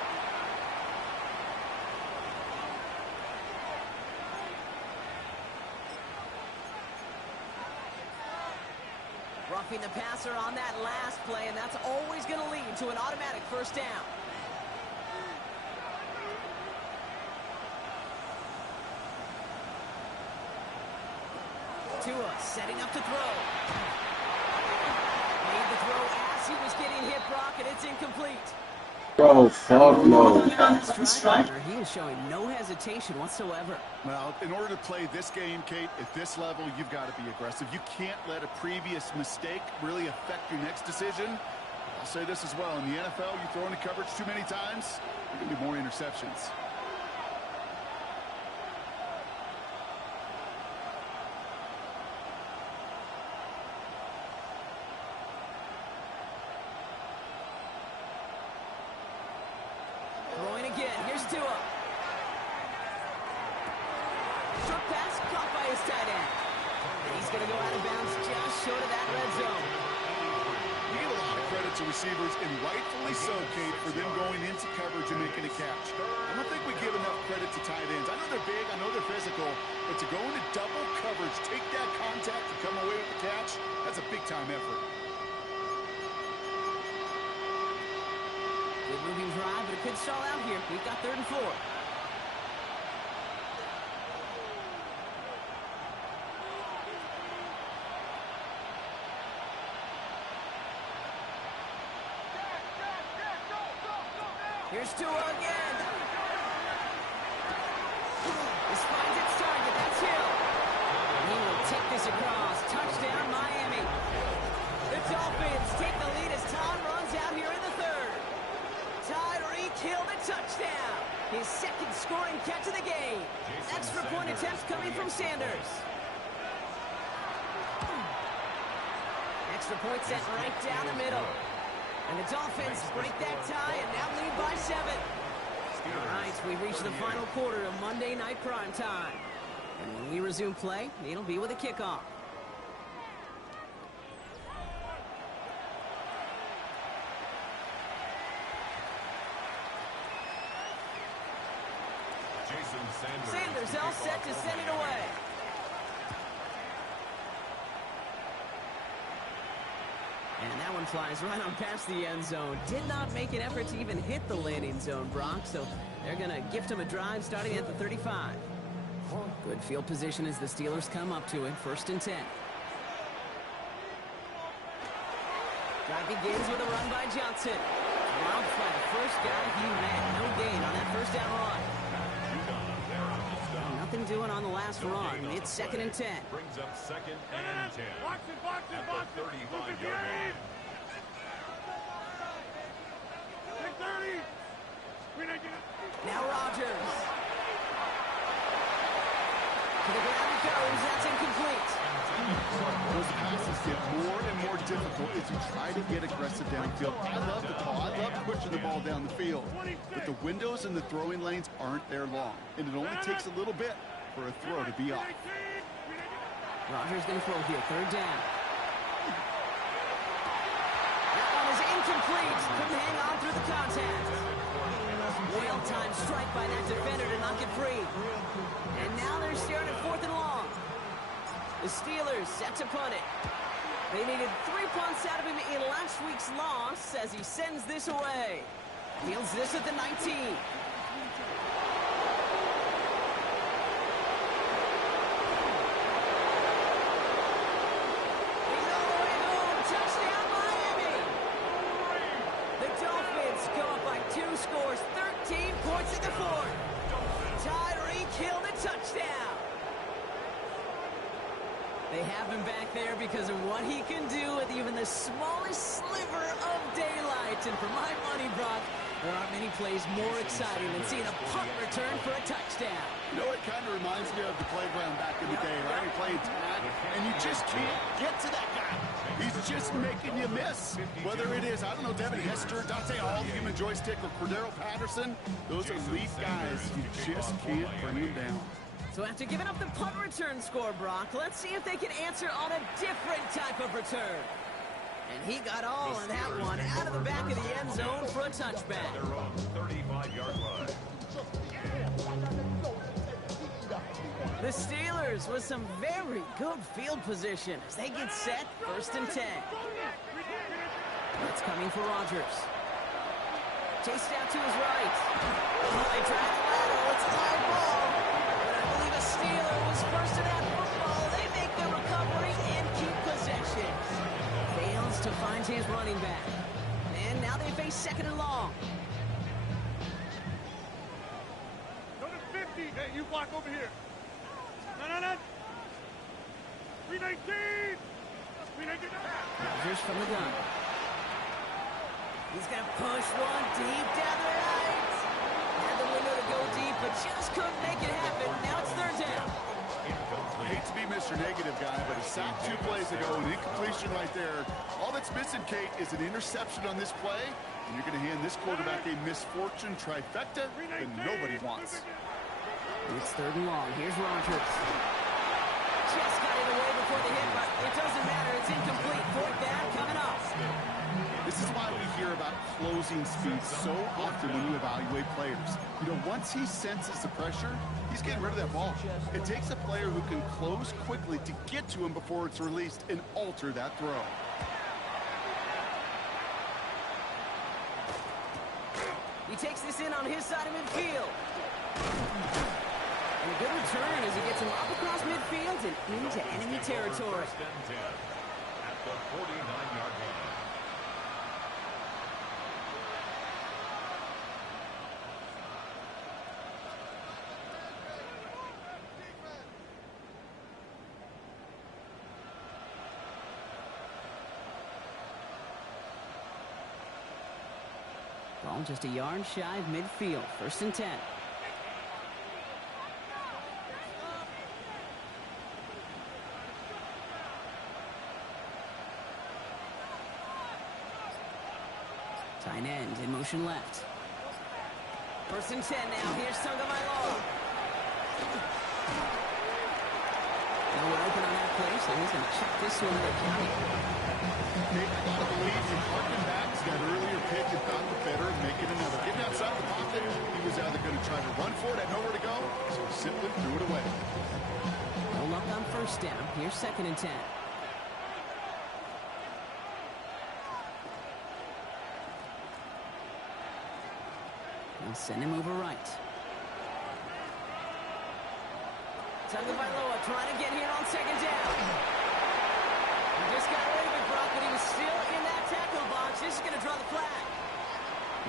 Roughing the passer on that last play, and that's always going to lead to an automatic first down. Tua setting up to throw. Made the throw as he was getting hit, Brock, and it's incomplete. Bro, fuck no. He is showing no hesitation whatsoever. Well, in order to play this game, Kate, at this level, you've got to be aggressive. You can't let a previous mistake really affect your next decision. I'll say this as well. In the NFL, you throw into coverage too many times, there can be more interceptions. Throwing again. Here's Tua. Short pass caught by his tight end. And he's going to go out of bounds just short of that red zone. You give a lot of credit to receivers, and rightfully so, Kate, for them going into coverage and making a catch. I don't think we give enough credit to tight ends. I know they're big, I know they're physical, but to go into double coverage, take that contact, and come away with the catch, that's a big-time effort. Good moving drive, but it could stall out here. We've got 3rd and 4. Here's Tua again. This finds its target. That's Hill. And he will take this across. Touchdown, Miami. The Dolphins take the lead as time runs out here in the 3rd. Tyreek Hill, the touchdown. His 2nd scoring catch of the game. Extra point attempts coming from Sanders. Extra point set right down the middle. And the Dolphins break that tie and now lead by 7. All right, we've reached the final quarter of Monday Night Prime Time. And when we resume play, it'll be with a kickoff. Sanders all set to send it away. And that one flies right on past the end zone. Did not make an effort to even hit the landing zone, Brock, so they're going to gift him a drive starting at the 35. Good field position as the Steelers come up to it, 1st and 10. Drive begins with a run by Johnson. Dropped by the first guy he met. No gain on that first down run. Nothing doing on the last run. It's 2nd and 10. Brings up 2nd and 10. Box it, box it, box it. 35-yard line. Take 30. Now Rodgers. To the ground he goes. That's incomplete. Those passes get more and more difficult as you try to get aggressive downfield. I love the call. I love pushing the ball down the field. But the windows in the throwing lanes aren't there long. And it only takes a little bit for a throw to be off. Rodgers going to throw here. 3rd down. That one is incomplete. Couldn't hang on through the contact. Well-timed strike by that defender to knock it free. And now they're staring at 4th and long. The Steelers set to punt it. They needed 3 punts out of him in last week's loss as he sends this away. Fields this at the 19. He's all the way home. Touchdown, Miami. The Dolphins go up by 2 scores, 13 points in the 4th. Tyreek Hill the touchdown. They have him back there because of what he can do with even the smallest sliver of daylight. And for my money, Brock, there aren't many plays more exciting than seeing a punt return for a touchdown. You know, it kind of reminds me of the playground back in the day, right? You're playing tag, and you just can't get to that guy. He's just making you miss. Whether it is, I don't know, Devin Hester, Dante Hall, Human Joystick, or Cordero Patterson, those elite guys, you just can't bring them down. So after giving up the punt return score, Brock, let's see if they can answer on a different type of return. And he got all of that one out of the back of the end zone for a touchback. Their own 35-yard line. The Steelers with some very good field position as they get set, 1st and 10. It's coming for Rodgers. Chased out to his right. Oh, they drive the lateral. It's a high ball. The Steelers, first to that football, they make the recovery and keep possession. Fails to find his running back. And now they face 2nd and long. Go to 50. Hey, you block over here. No. 319. 319. Rodgers from the gun. He's going to push one deep down the right. Had the window to go deep, but just couldn't make it happen. Now it's 3rd down. I hate to be Mr. Negative guy, but a sack 2 plays ago, an incompletion right there. All that's missing, Kate, is an interception on this play, and you're going to hand this quarterback a misfortune trifecta that nobody wants. It's 3rd and long. Here's Rodgers. Just got it away before the hit, but it doesn't matter. It's incomplete. 4th down coming up. This is why we hear about closing speed so often when you evaluate players. You know, once he senses the pressure, he's getting rid of that ball. It takes a player who can close quickly to get to him before it's released and alter that throw. He takes this in on his side of midfield. And a good return as he gets him up across midfield and into enemy territory. 1st and 10 at the 49-yard line. Ball just a yard shy of midfield. 1st and 10. Tight end in motion left. 1st and 10 now. Here's Tagovailoa. Now we're open on that play, so he's going to check this one to county. They've got to believe he harkened back to that earlier pick and found the better and make it another. Getting outside the pocket, he was either going to try to run for it, had nowhere to go, so he simply threw it away. No luck on 1st down. Here's 2nd and 10. They'll send him over right. Tagovailoa trying to get here on second down. He just got rid of it, Brock, but he was still in that tackle box. This is going to draw the flag.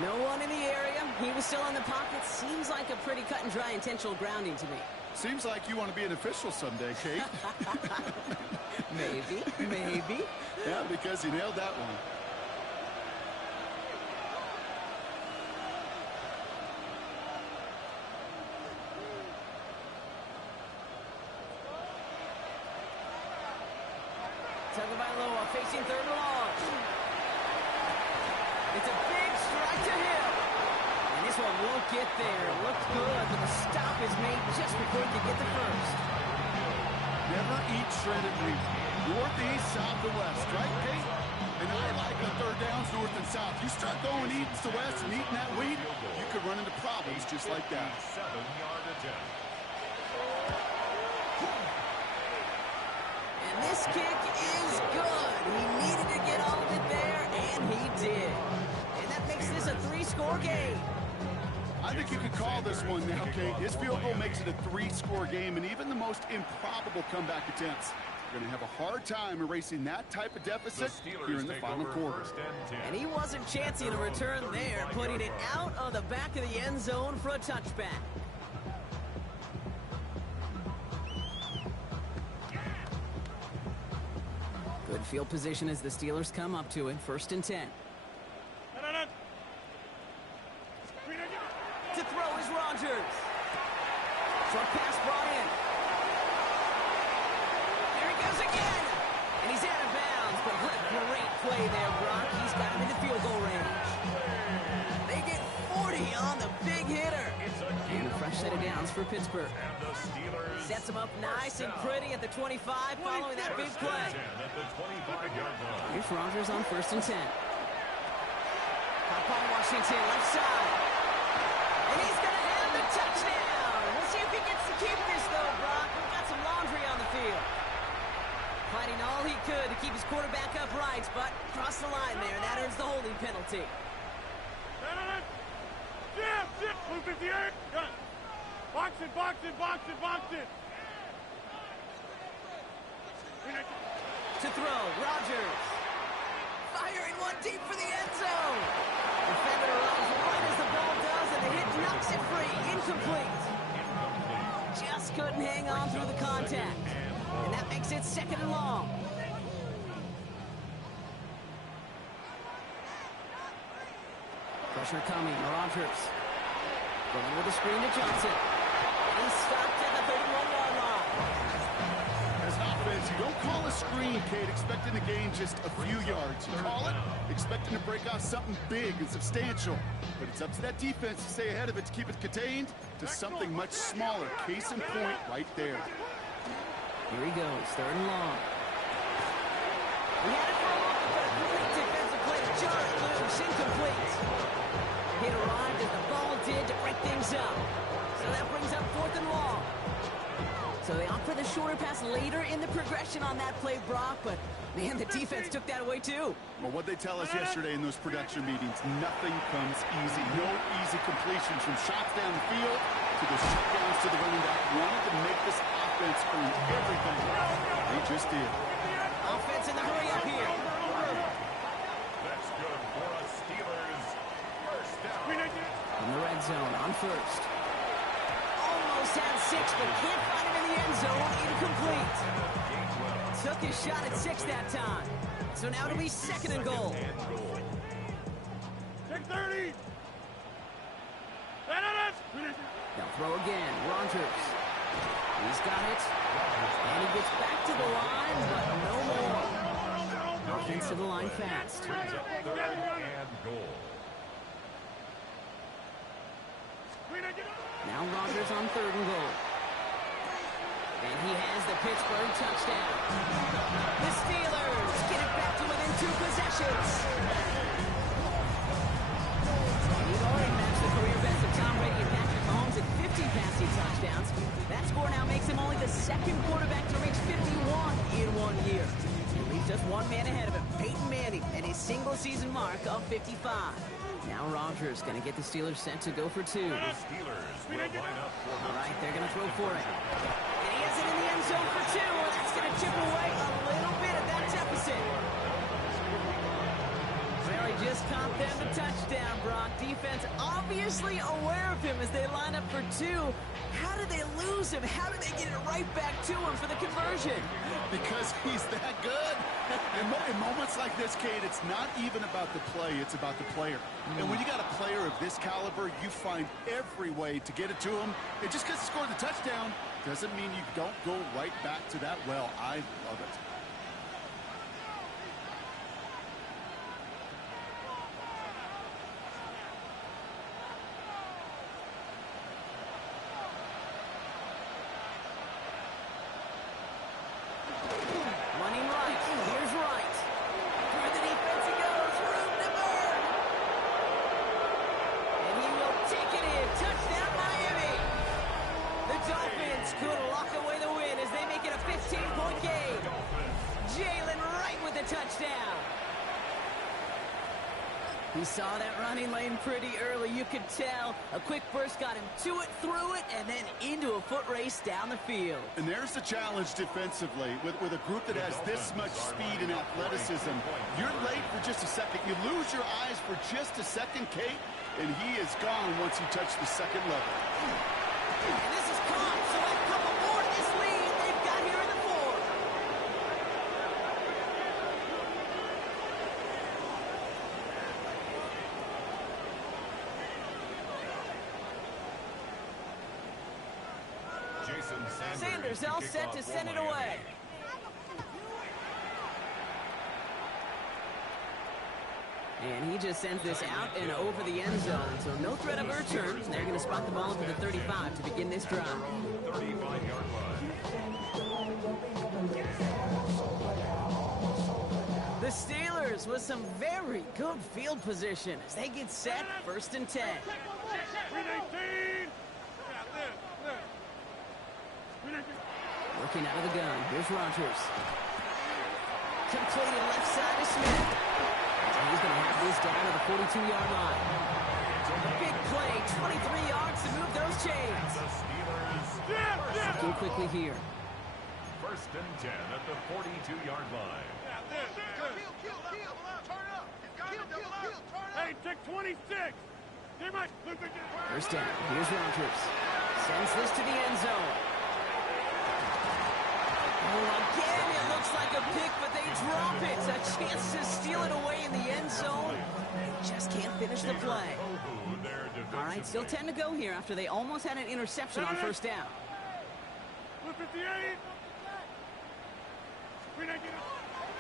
No one in the area. He was still in the pocket. Seems like a pretty cut and dry intentional grounding to me. Seems like you want to be an official someday, Kate. Maybe. Yeah, because you nailed that one. Tagovailoa facing third and long. It's a big strike to him. And this one won't get there. Looked good, but the stop is made just before he could get the first. Never eat shredded wheat. Northeast, south, and west, right, Kate? And I like the third downs north and south. You start going east to west and eating that wheat, you could run into problems just like that. 7-yard attempt. And this kick is good. He needed to get all of it there, and he did. And that makes this a 3-score game. I think you could call this one now, Kate. His field goal makes it a 3-score game, and even the most improbable comeback attempts are going to have a hard time erasing that type of deficit here in the final quarter. And he wasn't chancing a return there, putting it out of the back of the end zone for a touchback. Good field position as the Steelers come up to it. 1st and 10. To throw is Rodgers. Short pass brought in. There he goes again. And he's out of bounds. But what a great play there, Brock. He's got him in the field goal range. They get 40 on the big hitter. And a fresh set of downs for Pittsburgh. Sets him up nice and pretty at the 25 following that big play. Here's Rodgers on 1st and 10. Hop on Washington, left side. And he's going to have the touchdown. We'll see if he gets to keep this, though, Brock. We've got some laundry on the field. Fighting all he could to keep his quarterback upright, but crossed the line there. That earns the holding penalty. Jim, blue 58. Box it. To throw, Rodgers. Firing one deep for the end zone. Defender runs right as the ball does, and the hit knocks it free. Incomplete. Just couldn't hang on through the contact. And that makes it 2nd and long. Pressure coming, Rodgers. Going with the screen to Johnson. And he's stopped at the 31-yard line. As an offense, you don't call a screen, Kate, expecting to gain just a few yards. You call it expecting to break off something big and substantial. But it's up to that defense to stay ahead of it to keep it contained to something much smaller. Case in point right there. Here he goes, 3rd and long. He had it for a moment, but a great defensive play to jar it loose. Incomplete. Hit arrived as the ball did to break things up. So that brings up 4th and long. So they opt for the shorter pass later in the progression on that play, Brock, but man, the defense took that away too. Well, what they tell us yesterday in those production meetings, nothing comes easy. No easy completions from shots down the field to the shutdowns to the running back. Wanted to make this offense earn everything. They just did. Offense in the hurry up here. That's good for a Steelers first down. In the red zone on 1st. Almost had 6, but can't find him in the end zone. Incomplete. Took his shot at 6 that time. So now it'll be 2nd and goal. Take 30. They'll throw again. Rodgers. He's got it. And he gets back to the line, but no more. Offense to the line fast. 3rd and goal. Now Rodgers on 3rd and goal. And he has the Pittsburgh touchdown. The Steelers get it back to within 2 possessions. He's already matched the career best of Tom Brady and Patrick Mahomes at 50 passing touchdowns. That score now makes him only the 2nd quarterback to reach 51 in 1 year. He leaves just one man ahead of him, Peyton Manning, at his single-season mark of 55. Now Rodgers going to get the Steelers set to go for two. The Steelers will line up for All right, they're going to throw for it. And he has it in the end zone for two. And that's going to chip away a little bit of that deficit. Well, he just caught them a touchdown, Brock. Defense obviously aware of him as they line up for two. How did they lose him? How did they get it right back to him for the conversion? Because he's that good. In moments like this, Kate, it's not even about the play, it's about the player. And when you got a player of this caliber, you find every way to get it to him. And just because he scored the touchdown doesn't mean you don't go right back to that well. I love it. Running right. Here's right. Through the defense he goes. Room to burn. And he will take it in. Touchdown, Miami. The Dolphins could lock away the win as they make it a 15-point game. Jalen Wright with the touchdown. He saw that running lane pretty early. You could tell. A quick burst got him to it, through it, and then into a foot race down the field. And there's the challenge defensively. With a group that has this much speed and athleticism, you're late for just a second. You lose your eyes for just a second, Kate, and he is gone once you touch the second level. And this is caught, so a couple more to this lead they've got here in the fourth. Jason Sanders all set to send it away. And he just sends this out and over the end zone. So no threat of a return. They're going to spot the ball up to the 35 to begin this drive. 35-yard line. The Steelers with some very good field position as they get set, 1st and 10. 319. Working out of the gun. Here's Rodgers. Completed left side to Smith. And he's going to have this down to the 42-yard line. A big play, 23 yards to move those chains. The Steelers. Looking quickly here. 1st and 10 at the 42-yard line. Hey, take 26. They might. 1st down. Here's Rodgers. Sends this to the end zone. Oh, again, it looks like a pick, but they drop it. A chance to steal it away in the end zone. Just can't finish the play. All right, still 10 to go here after they almost had an interception on 1st down. 158.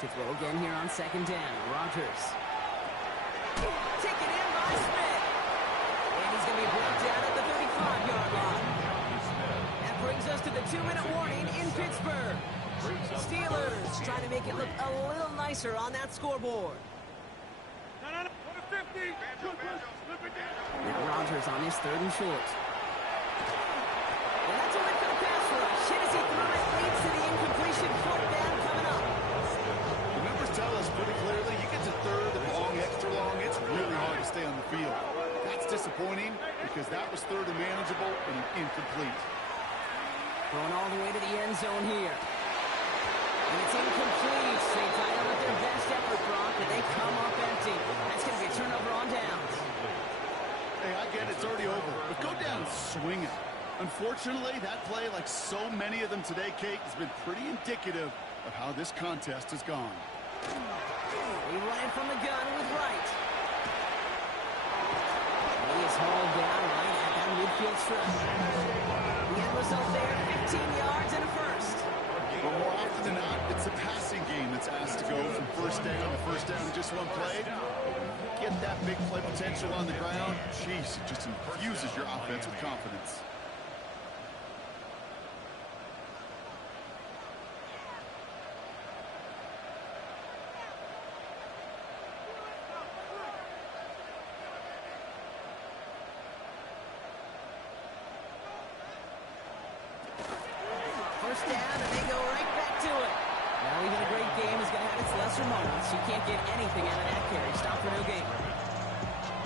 To throw again here on 2nd down. Rodgers. Taken in by Smith. And he's going to be brought down at the 35-yard line. That brings us to the 2-minute warning in Pittsburgh. Steelers trying to make it look a little nicer on that scoreboard. No. 150. Now Rodgers on his 3rd and short. And that's a win for the pass rush. Hit as he threw it, leads to the incompletion. 4th down coming up. The numbers tell us pretty clearly, you get to 3rd and long, extra long, it's really hard to stay on the field. That's disappointing because that was 3rd and manageable and incomplete. Going all the way to the end zone here. And it's incomplete. They tie up with their best effort, Brock, but they come up empty. That's going to be a turnover on downs. Hey, I get it's already over, but go down swinging. Unfortunately, that play, like so many of them today, Kate, has been pretty indicative of how this contest has gone. He ran from the gun with Wright. And he is hauled down right at that midfield strip. The end result there, 15 yards and a first. But more often than not, it's a passing game that's asked to go from 1st down to 1st down in just one play. Get that big play potential on the ground. Jeez, it just infuses your offense with confidence. Lesser moments. You can't get anything out of that carry. Stop for no gain.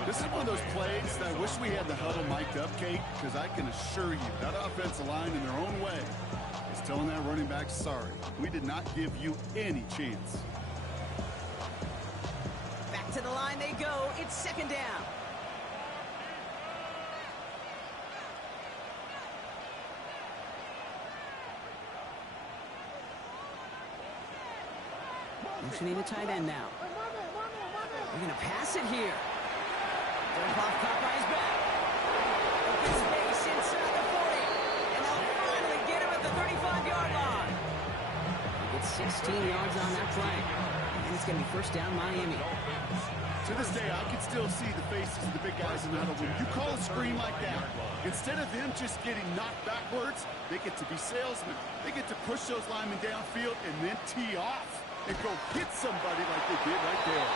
This is one of those plays that I wish we had the huddle mic'd up, Kate, because I can assure you that offensive line in their own way is telling that running back, sorry, we did not give you any chance. Back to the line they go. It's second down. Motioning a tight end now. They're going to pass it here. Delhoff caught by his back. Open space inside the 40. And they'll finally get him at the 35-yard line. He gets 16 yards on that play. And it's going to be first down Miami. To this day, I can still see the faces of the big guys in the huddle. When you call a screen like that, instead of them just getting knocked backwards, they get to be salesmen. They get to push those linemen downfield and then tee off and go hit somebody like they did right there.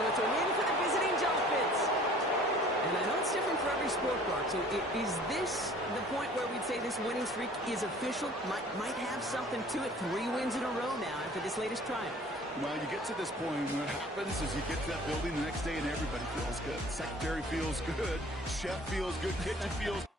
So it's a win for the visiting Dolphins. And I know it's different for every sport, Clark. So is this the point where we'd say this winning streak is official? Might have something to it. 3 wins in a row now after this latest triumph. Well, you get to this point, and what happens is you get to that building the next day and everybody feels good. Secretary feels good. Chef feels good. Kitchen feels